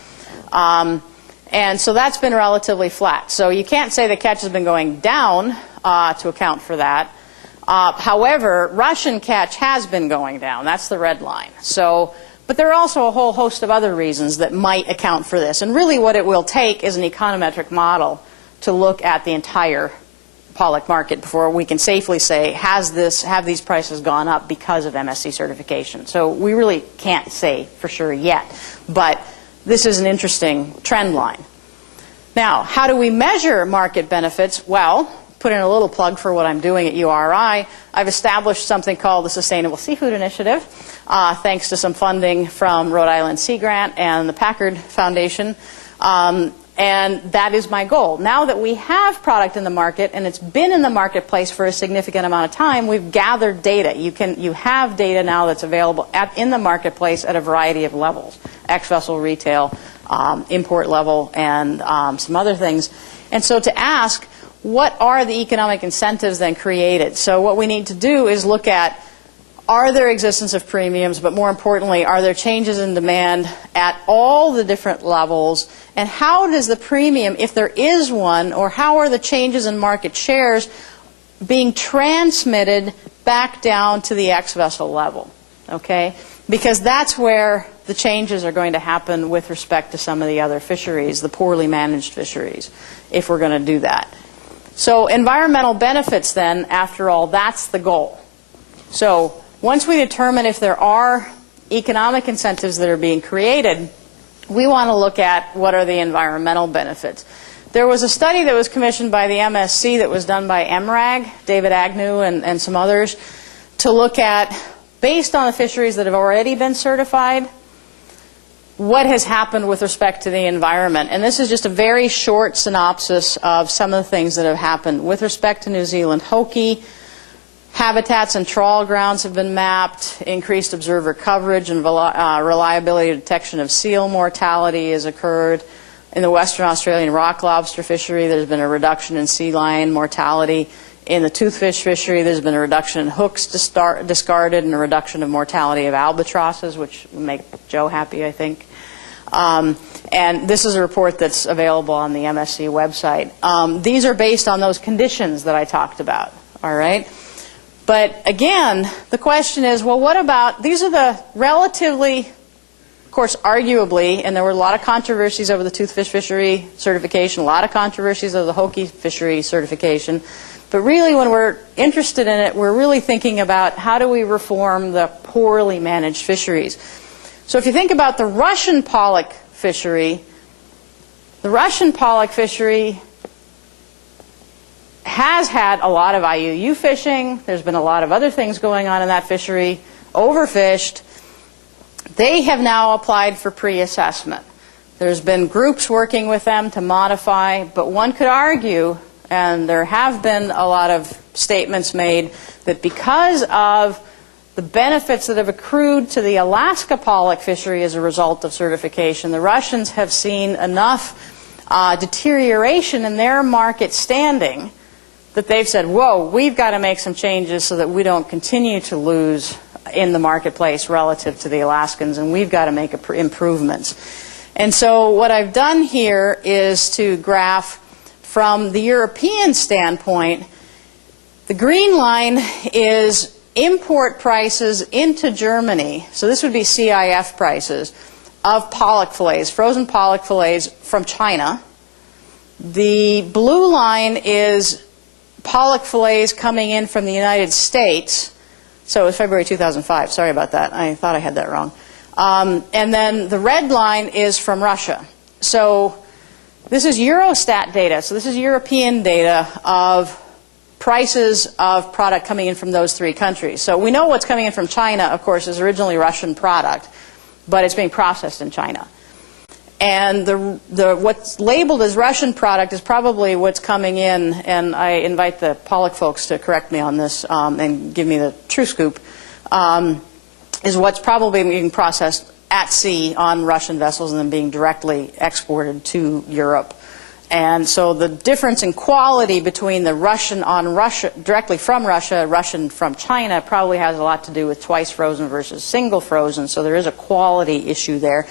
And so that's been relatively flat. So you can't say that catch has been going down to account for that. However, Russian catch has been going down. That's the red line. So, but there are also a whole host of other reasons that might account for this. And really what it will take is an econometric model to look at the entire pollock market before we can safely say, have these prices gone up because of MSC certification? So we really can't say for sure yet. But this is an interesting trend line. Now, how do we measure market benefits? Well, put in a little plug for what I'm doing at URI. I've established something called the Sustainable Seafood Initiative, thanks to some funding from Rhode Island Sea Grant and the Packard Foundation. And that is my goal. Now that we have product in the market and it's been in the marketplace for a significant amount of time, we've gathered data. You have data now that's available in the marketplace at a variety of levels, ex-vessel retail, import level, and some other things. And so to ask, what are the economic incentives then created? So what we need to do is look at, are there existence of premiums, but more importantly, are there changes in demand at all the different levels, and how does the premium, if there is one, or how are the changes in market shares being transmitted back down to the ex-vessel level, okay? Because that's where the changes are going to happen with respect to some of the other fisheries, the poorly managed fisheries, if we're going to do that. So environmental benefits then, after all, that's the goal. So once we determine if there are economic incentives that are being created, we want to look at what are the environmental benefits. There was a study that was commissioned by the MSC that was done by MRAG, David Agnew and some others, to look at, based on the fisheries that have already been certified, what has happened with respect to the environment. And this is just a very short synopsis of some of the things that have happened. With respect to New Zealand hoki, habitats and trawl grounds have been mapped, increased observer coverage and reliability detection of seal mortality has occurred. In the Western Australian rock lobster fishery, there's been a reduction in sea lion mortality. In the toothfish fishery, there's been a reduction in hooks discarded and a reduction of mortality of albatrosses, which will make Joe happy, I think. And this is a report that's available on the MSC website. These are based on those conditions that I talked about, all right? But again, the question is, well, what about, these are the relatively, of course, arguably, and there were a lot of controversies over the toothfish fishery certification, a lot of controversies over the hoki fishery certification. But really, when we're interested in it, we're really thinking about how do we reform the poorly managed fisheries. So if you think about the Russian pollock fishery, has had a lot of IUU fishing. There's been a lot of other things going on in that fishery, overfished. They have now applied for pre-assessment. There's been groups working with them to modify, but one could argue, and there have been a lot of statements made, that because of the benefits that have accrued to the Alaska pollock fishery as a result of certification, the Russians have seen enough deterioration in their market standing that they've said, whoa, we've got to make some changes so that we don't continue to lose in the marketplace relative to the Alaskans, and we've got to make improvements. And so what I've done here is to graph from the European standpoint. The green line is import prices into Germany, so this would be CIF prices, of pollock fillets, frozen pollock fillets from China. The blue line is pollock fillets coming in from the United States. So it was February 2005. Sorry about that. I thought I had that wrong. And then the red line is from Russia. So this is Eurostat data. So this is European data of prices of product coming in from those three countries. So we know what's coming in from China, of course, is originally Russian product, but it's being processed in China. And what's labeled as Russian product is probably what's coming in, and I invite the Pollock folks to correct me on this and give me the true scoop, is what's probably being processed at sea on Russian vessels and then being directly exported to Europe. And so the difference in quality between the Russian on Russia, directly from Russia, Russian from China, probably has a lot to do with twice frozen versus single frozen, so there is a quality issue there.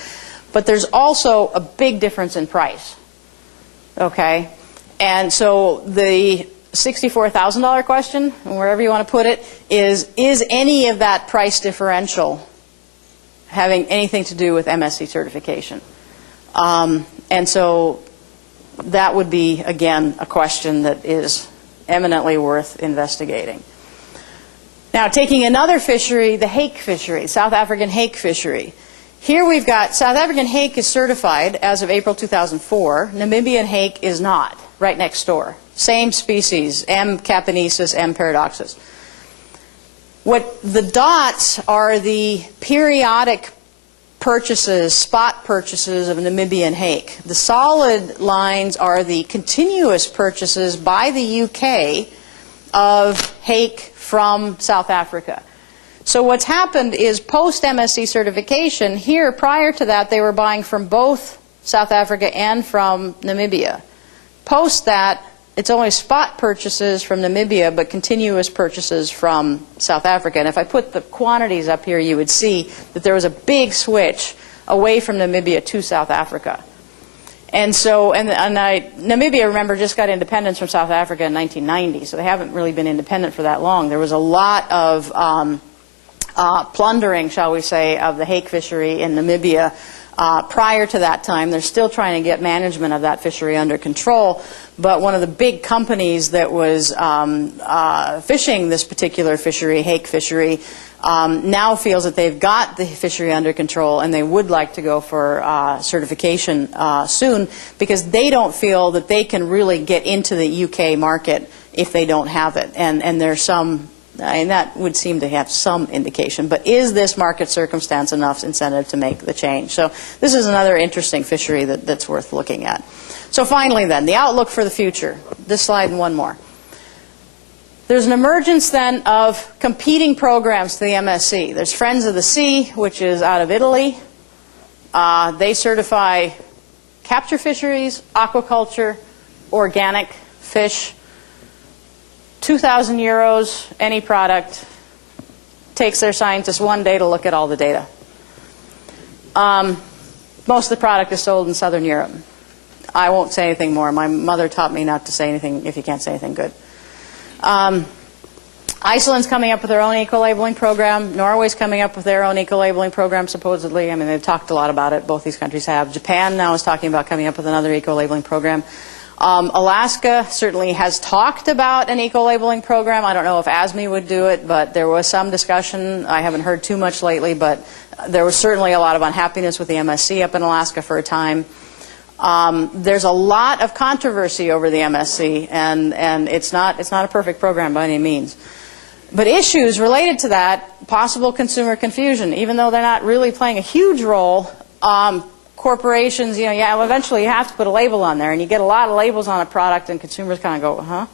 But there's also a big difference in price, okay? And so the $64,000 question, wherever you want to put it, is any of that price differential having anything to do with MSC certification? And so that would be, again, a question that is eminently worth investigating. Now, taking another fishery, the hake fishery, South African hake fishery. Here we've got South African hake is certified as of April 2004. Namibian hake is not, right next door. Same species, M. capensis, M. paradoxus. What the dots are the periodic purchases, spot purchases of Namibian hake. The solid lines are the continuous purchases by the UK of hake from South Africa. So what's happened is post-MSC certification, here prior to that they were buying from both South Africa and from Namibia. Post that, it's only spot purchases from Namibia, but continuous purchases from South Africa. And if I put the quantities up here, you would see that there was a big switch away from Namibia to South Africa. And so, Namibia, remember, just got independence from South Africa in 1990, so they haven't really been independent for that long. There was a lot of plundering, shall we say, of the hake fishery in Namibia prior to that time. They're still trying to get management of that fishery under control. But one of the big companies that was fishing this particular fishery, hake fishery, now feels that they've got the fishery under control and they would like to go for certification soon, because they don't feel that they can really get into the UK market if they don't have it. And there's some, and that would seem to have some indication. But is this market circumstance enough incentive to make the change? So this is another interesting fishery that's worth looking at. So finally then, the outlook for the future. This slide and one more. There's an emergence then of competing programs to the MSC. There's Friends of the Sea, which is out of Italy. They certify capture fisheries, aquaculture, organic fish. 2,000 euros, any product. Takes their scientists one day to look at all the data. Most of the product is sold in Southern Europe. I won't say anything more. My mother taught me not to say anything if you can't say anything good. Iceland's coming up with their own eco-labeling program. Norway's coming up with their own eco-labeling program, supposedly. I mean, they've talked a lot about it. Both these countries have. Japan now is talking about coming up with another eco-labeling program. Alaska certainly has talked about an eco-labeling program. I don't know if ASME would do it, but there was some discussion. I haven't heard too much lately, but there was certainly a lot of unhappiness with the MSC up in Alaska for a time. There's a lot of controversy over the MSC, and it's not a perfect program by any means. But issues related to that, possible consumer confusion, even though they're not really playing a huge role. Corporations, yeah, eventually you have to put a label on there, and you get a lot of labels on a product, and consumers kind of go, huh?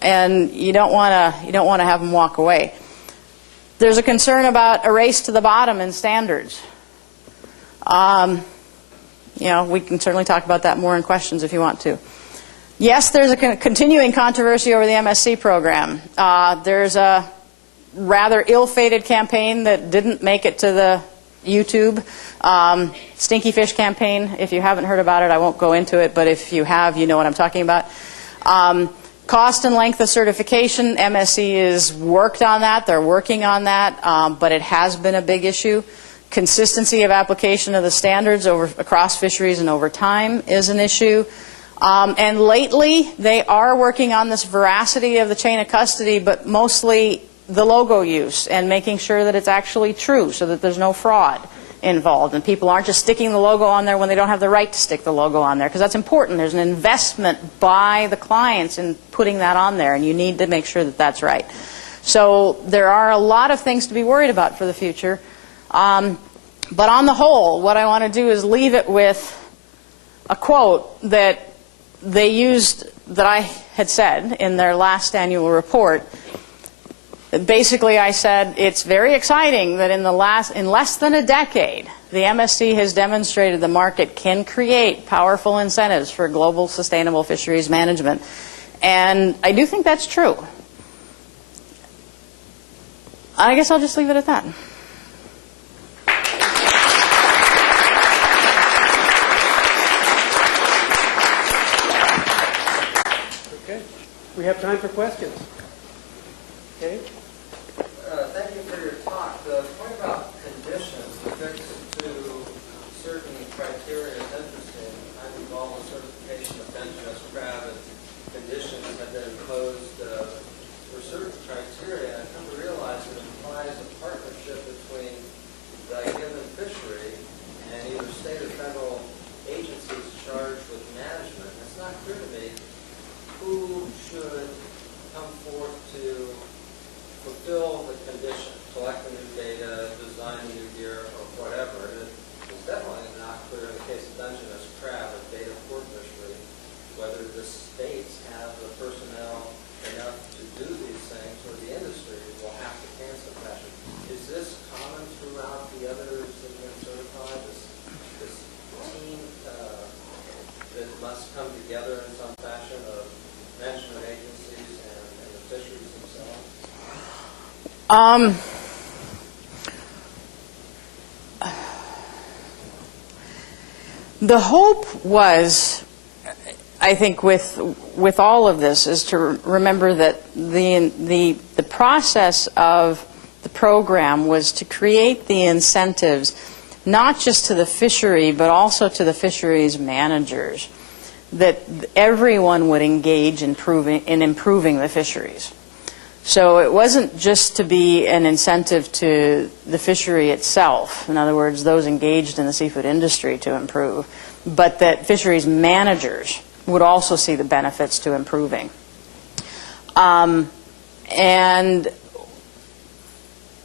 And you don't want to have them walk away. There's a concern about a race to the bottom in standards. We can certainly talk about that more in questions if you want to. Yes, there's a continuing controversy over the MSC program. There's a rather ill-fated campaign that didn't make it to the YouTube. Stinky fish campaign. If you haven't heard about it, I won't go into it, but if you have, you know what I'm talking about. Cost and length of certification, MSC has worked on that. They're working on that, but it has been a big issue. Consistency of application of the standards across fisheries and over time is an issue. And lately, they are working on this veracity of the chain of custody, but mostly the logo use and making sure that it's actually true so that there's no fraud involved and people aren't just sticking the logo on there when they don't have the right to stick the logo on there, because that's important. There's an investment by the clients in putting that on there, and you need to make sure that that's right. So there are a lot of things to be worried about for the future. But on the whole, what I want to do is leave it with a quote that they used that I had said in their last annual report. Basically, I said, it's very exciting that in less than a decade, the MSC has demonstrated the market can create powerful incentives for global sustainable fisheries management. And I do think that's true. I guess I'll just leave it at that. Okay. We have time for questions. Okay. Thank you for your talk. The point about conditions affixed to certain criteria is interesting. I'm involved in certification of Benjamin's crab, and conditions have been imposed for certain criteria. I've come to realize it implies a partnership between the given fishery and either state or federal agencies charged with management. It's not clear to me who should come forth to fulfill the condition, collect the new data, design the new gear, or whatever. It's definitely not clear in the case of Dungeness crab and data for fishery whether the states have the personnel enough to do these things, or the industry will have to cancel fashion. Is this common throughout the others that have been certified? This team that must come together in some fashion of management agencies and the fisheries themselves? The hope was, I think, with all of this, is to remember that the process of the program was to create the incentives, not just to the fishery, but also to the fisheries managers, that everyone would engage in improving the fisheries. So it wasn't just to be an incentive to the fishery itself, in other words, those engaged in the seafood industry to improve, but that fisheries managers would also see the benefits to improving. And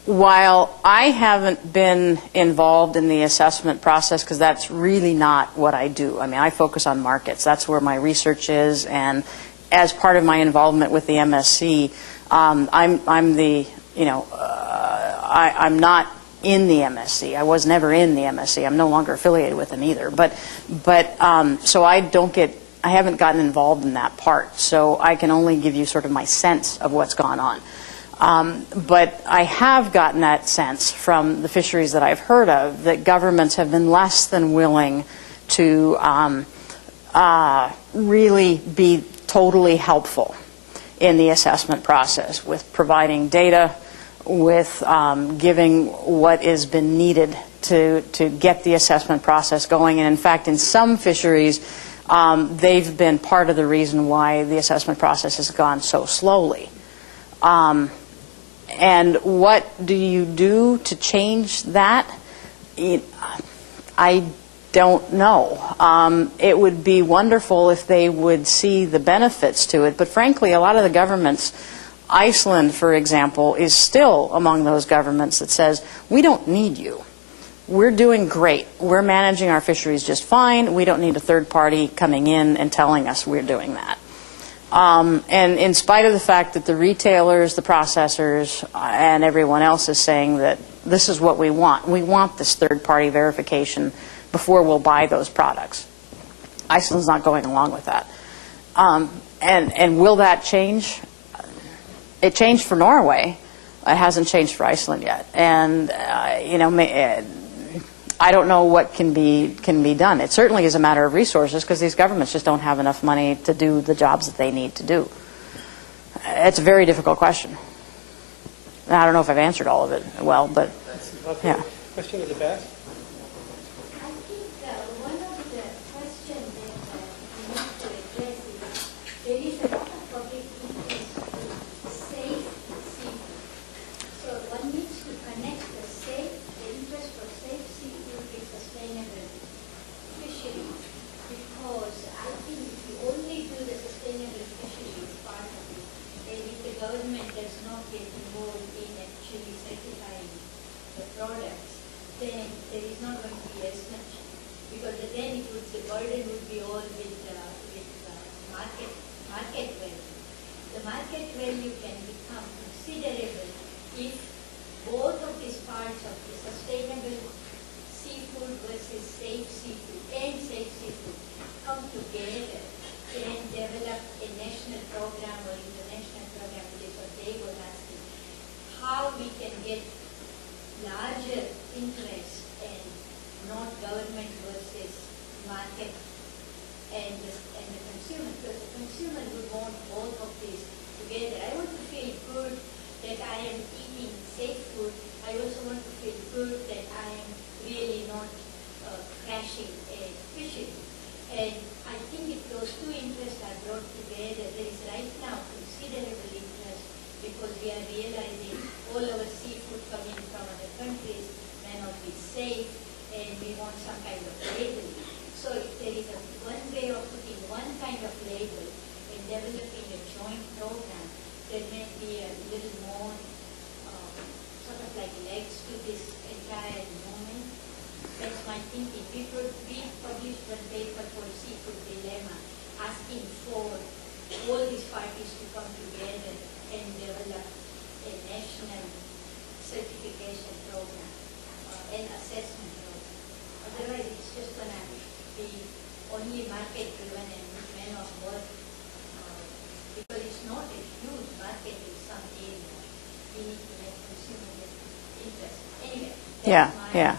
while I haven't been involved in the assessment process, because that's really not what I do. I mean, I focus on markets. That's where my research is, and as part of my involvement with the MSC, I'm the, I'm not in the MSC. I was never in the MSC. I'm no longer affiliated with them either. So I haven't gotten involved in that part. So I can only give you sort of my sense of what's gone on. But I have gotten that sense from the fisheries that I've heard of, that governments have been less than willing to really be totally helpful in the assessment process, with providing data, with giving what has been needed to get the assessment process going. And in fact, in some fisheries, they've been part of the reason why the assessment process has gone so slowly. And what do you do to change that? I don't know. It would be wonderful if they would see the benefits to it, but frankly, a lot of the governments, Iceland, for example, is still among those governments that says, we don't need you. We're doing great. We're managing our fisheries just fine. We don't need a third party coming in and telling us we're doing that. And in spite of the fact that the retailers, the processors, and everyone else is saying that this is what we want this third party verification before we'll buy those products. Iceland's not going along with that. And will that change? It changed for Norway. It hasn't changed for Iceland yet. And I don't know what can be done. It certainly is a matter of resources, because these governments just don't have enough money to do the jobs that they need to do. It's a very difficult question. And I don't know if I've answered all of it well, but yeah. Question at the back. I think one of the questions that we need to address is there is a lot of public interest in safe seafood. So one needs to connect the interest for safe seafood with sustainable fisheries, because I think if you only do the sustainable fisheries part of it, then if the government does not get involved in actually certifying the products, then consumer would want both of these together. I want to feel good that I am eating safe food. I also want to feel good that I am really not crashing a fishery. And I think if those two interests are brought together, there is right now considerable interest because we are realizing all our seafood coming from other countries may not be safe, and we want some kind of labeling. So if there is one way of putting one kind of label and developing a joint program, there may be a little more sort of like legs to this entire movement. That's my thinking. We published one paper called Seafood Dilemma, asking for all these parties to come together and develop a national certification program and assessment program. Otherwise, it's just going to be only market-driven and may not work because it's not a huge market in some areas. We need to make consumers interested. Anyway, that's my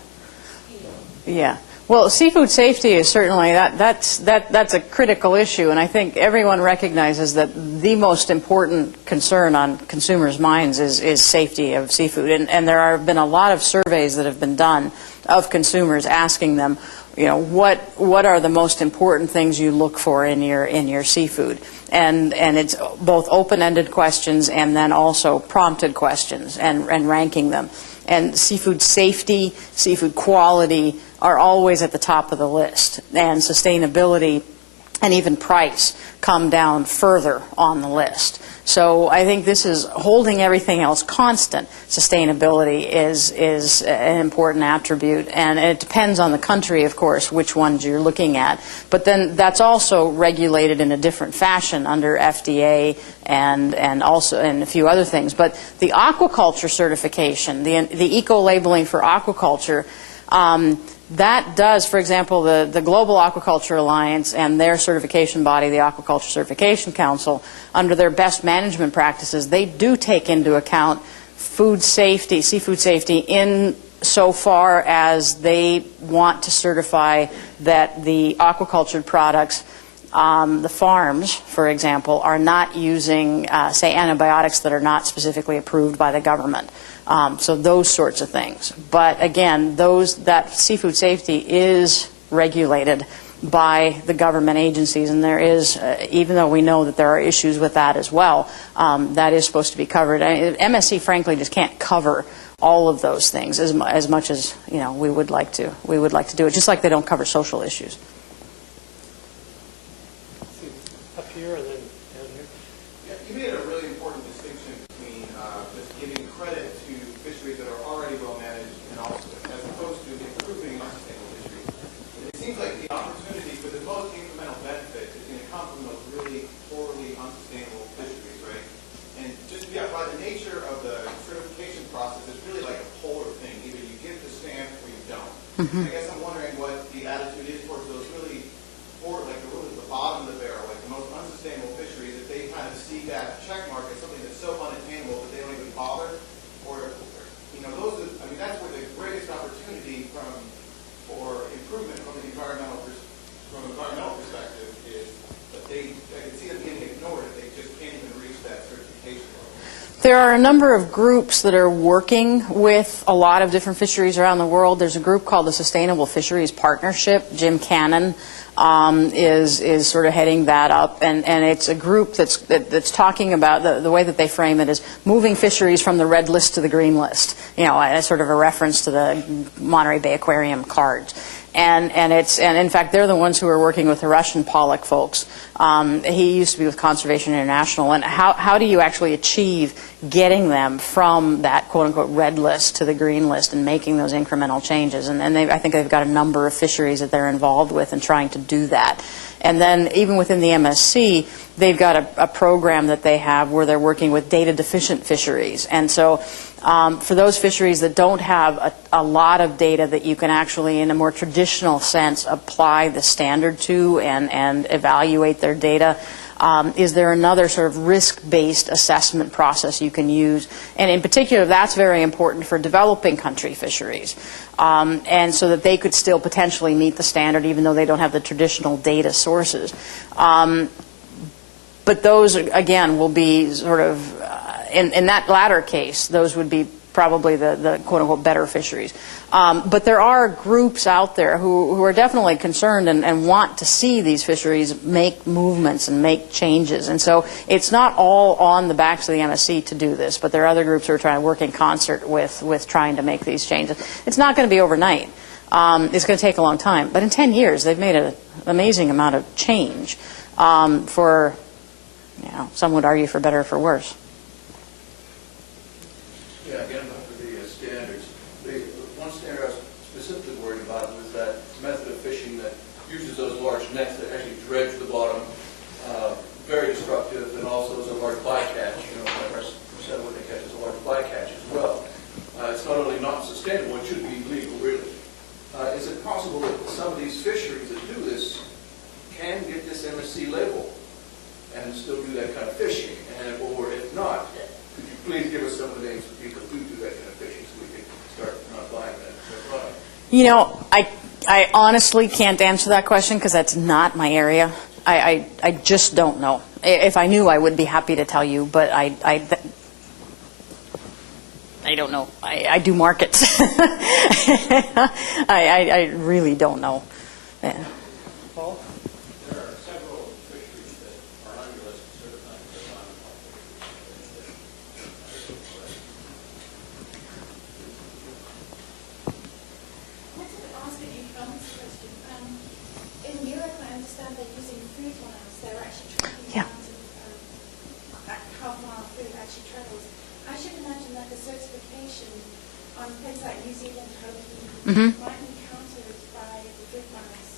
feeling. Yeah. Well, seafood safety is certainly that's a critical issue, and I think everyone recognizes that the most important concern on consumers' minds is safety of seafood. And there have been a lot of surveys that have been done of consumers asking them, you know, what are the most important things you look for in your seafood? And it's both open-ended questions and then also prompted questions and ranking them. And seafood safety, seafood quality are always at the top of the list. And sustainability and even price come down further on the list. So I think this is holding everything else constant. Sustainability is an important attribute, and it depends on the country, of course, which ones you're looking at. But then that's also regulated in a different fashion under FDA and also and a few other things. But the aquaculture certification, the eco-labeling for aquaculture, that does, for example, the Global Aquaculture Alliance and their certification body, the Aquaculture Certification Council, under their best management practices, they do take into account food safety, seafood safety, in so far as they want to certify that the aquacultured products, the farms, for example, are not using, say, antibiotics that are not specifically approved by the government. So those sorts of things. But again, that seafood safety is regulated by the government agencies, and there is, even though we know that there are issues with that as well, that is supposed to be covered. MSC, frankly, just can't cover all of those things as much as we would like to. We would like to do it, just like they don't cover social issues. Up here and then down here. Yeah, you made a really important distinction between just giving credit to fisheries that are already well managed and also as opposed to improving unsustainable fisheries. And it seems like the opportunity for the most incremental benefit is going to come from those really poorly unsustainable fisheries, right? And just by the nature of the certification process, it's really like a polar thing. Either you give the stamp or you don't. I guess I'm wondering what the attitude is towards those really poor, like the bottom of the barrel, like the most unsustainable fisheries, if they kind of see that check mark as something that's so unattainable that they don't even bother, or those are, I mean, that's where the greatest opportunity for improvement from an environmental perspective is that I can see them getting ignored if they just can't even reach that certification level. There are a number of groups that are working with a lot of different fisheries around the world. There's a group called the Sustainable Fisheries Partnership. Jim Cannon is sort of heading that up, and it's a group that's talking about the way that they frame it is moving fisheries from the red list to the green list. As sort of a reference to the Monterey Bay Aquarium cards. And in fact, they're the ones who are working with the Russian pollock folks. He used to be with Conservation International. And how do you actually achieve getting them from that quote-unquote red list to the green list and making those incremental changes? And I think they've got a number of fisheries that they're involved with in trying to do that. And then even within the MSC, they've got a program that they have where they're working with data-deficient fisheries. And so for those fisheries that don't have a lot of data that you can actually, in a more traditional sense, apply the standard to and evaluate their data, is there another sort of risk-based assessment process you can use? And in particular, that's very important for developing country fisheries. And so that they could still potentially meet the standard even though they don't have the traditional data sources. But those, again, will be sort of, in that latter case, those would be probably the quote-unquote better fisheries. But there are groups out there who are definitely concerned and want to see these fisheries make movements and make changes. And so it's not all on the backs of the MSC to do this, but there are other groups who are trying to work in concert with trying to make these changes. It's not going to be overnight. It's going to take a long time. But in 10 years, they've made an amazing amount of change for, some would argue for better or for worse. Yeah, again, for the standards. The one standard I was specifically worried about was that method of fishing that uses those large nets that actually dredge the bottom, very destructive, and also is a large bycatch. 5% of what they catch is a large bycatch as well. It's not only not sustainable, it should be illegal, really. Is it possible that some of these fisheries that do this can get this MSC label and still do that kind of fishing? And, or if not, could you please give us some of the names of people who do that kind of fishing so we can start not buying that product? I honestly can't answer that question because that's not my area. I just don't know. If I knew, I would be happy to tell you, but I don't know. I do markets. I really don't know. Yeah. Paul? There are several fisheries that are on your list certified for I wanted to ask an economics question. In Europe, I understand they're using food miles. They're actually tracking the amount of how far food actually travels. I should imagine that the certification on places like New Zealand, Hawaii, might be countered by the food miles.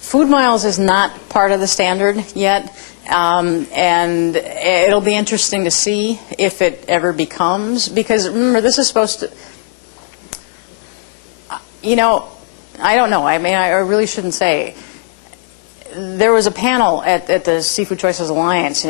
Food miles is not part of the standard yet, and it'll be interesting to see if it ever becomes, because remember, this is supposed to, I don't know. I mean, I really shouldn't say. There was a panel at the Seafood Choices Alliance,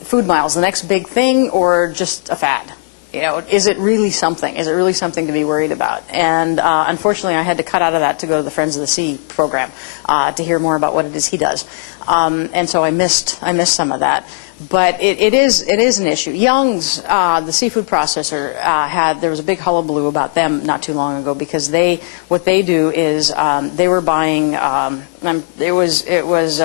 food miles, the next big thing or just a fad? Is it really something? Is it really something to be worried about? And unfortunately, I had to cut out of that to go to the Friends of the Sea program to hear more about what it is he does. And so I missed some of that. But it is an issue. Young's, the seafood processor, there was a big hullabaloo about them not too long ago because what they do is they were buying it was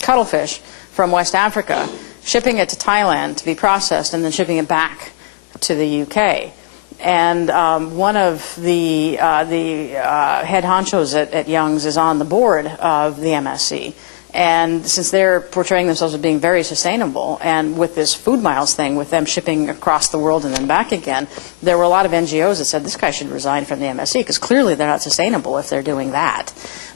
cuttlefish from West Africa, shipping it to Thailand to be processed, and then shipping it back to the UK. And one of the head honchos at Young's is on the board of the MSC. And since they're portraying themselves as being very sustainable, and with this food miles thing, with them shipping across the world and then back again, there were a lot of NGOs that said this guy should resign from the MSC because clearly they're not sustainable if they're doing that.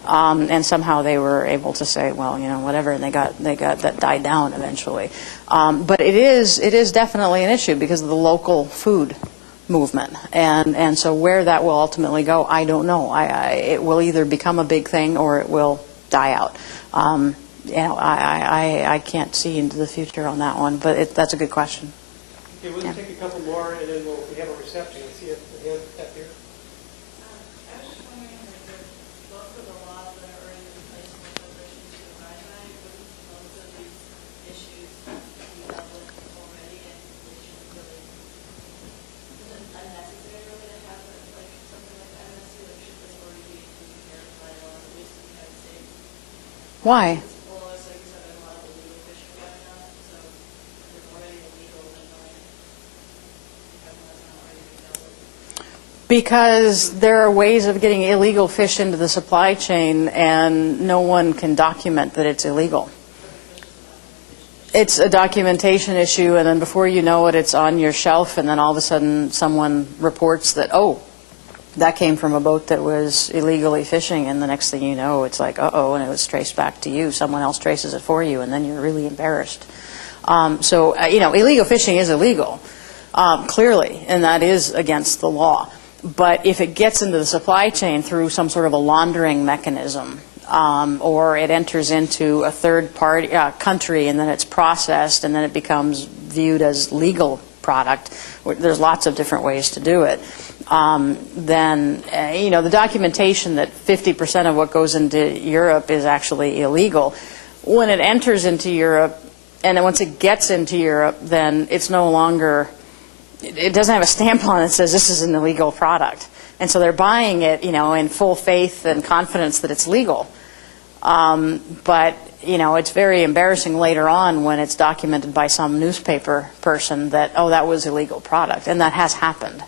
And somehow they were able to say, well, whatever, and they got that died down eventually. But it is definitely an issue because of the local food movement, and so where that will ultimately go, I don't know. It will either become a big thing or it will die out. I can't see into the future on that one, but that's a good question. Okay, we'll take a couple more, and then we have a reception. I see a hand up here. I was just wondering, most of the laws that are already in place in relation to wildlife, wouldn't most of these issues be dealt with already, and it shouldn't really, is it unnecessary really to have something like that MSC, that should this already be taken care of by law, at least in the United States? Why? Well, it's like you said, there's a lot of illegal fishing going on, so there's already illegal, and like, that's not already being dealt with. Because there are ways of getting illegal fish into the supply chain, and no one can document that it's illegal. It's a documentation issue, and then before you know it, it's on your shelf, and then all of a sudden someone reports that, oh, that came from a boat that was illegally fishing, and the next thing you know, it's like, uh-oh, and it was traced back to you. Someone else traces it for you, and then you're really embarrassed. Illegal fishing is illegal, clearly, and that is against the law. But if it gets into the supply chain through some sort of a laundering mechanism, or it enters into a third party country and then it's processed and then it becomes viewed as legal product, there's lots of different ways to do it, then the documentation that 50% of what goes into Europe is actually illegal, when it enters into Europe, And then once it gets into Europe, then it's no longer, it doesn't have a stamp on it that says this is an illegal product. And so they're buying it, in full faith and confidence that it's legal. But, it's very embarrassing later on when it's documented by some newspaper person that, oh, that was a illegal product. And that has happened.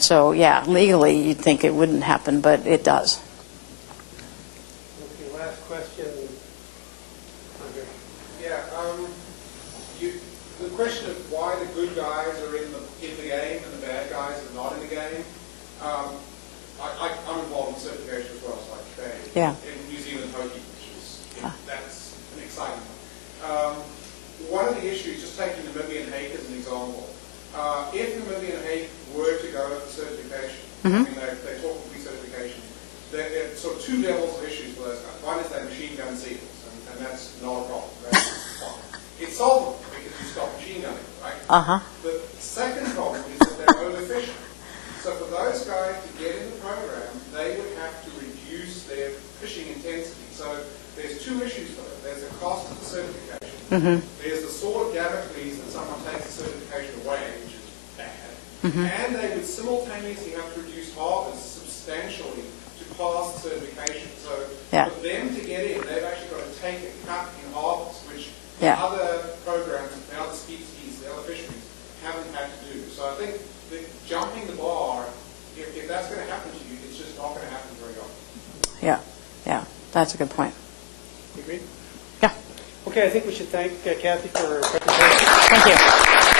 So, yeah, legally you'd think it wouldn't happen, but it does. Okay, last question. Andre. Yeah, the question of why the good guys are in the game and the bad guys are not in the game. I'm involved in certification as well, so I can Yeah. in New Zealand hake, that's an exciting one. One of the issues, just taking Namibian hake as an example, if Namibian hake were to go for certification, I mean, they talk about certification, there are sort of two levels of issues for those guys. One is they machine gun seals, and that's not a problem. That's fine. It's solvable because you stop machine gunning, right? The second problem is that they're overfishing. So for those guys to get in the program, they would have to reduce their fishing intensity. So there's two issues for them. There's the cost of the certification. There's the sword of Damocles that someone takes the certification away, which is bad. And they would simultaneously have to reduce harvest substantially to pass the certification. So for them to get in, they've actually got to take a cut in harvest, which the other programs, the other species, the other fisheries haven't had to do. So I think that jumping the bar, if that's going to happen to you, it's just not going to happen very often. Yeah, that's a good point. You agree? Yeah. Okay, I think we should thank Cathy for her presentation. Thank you.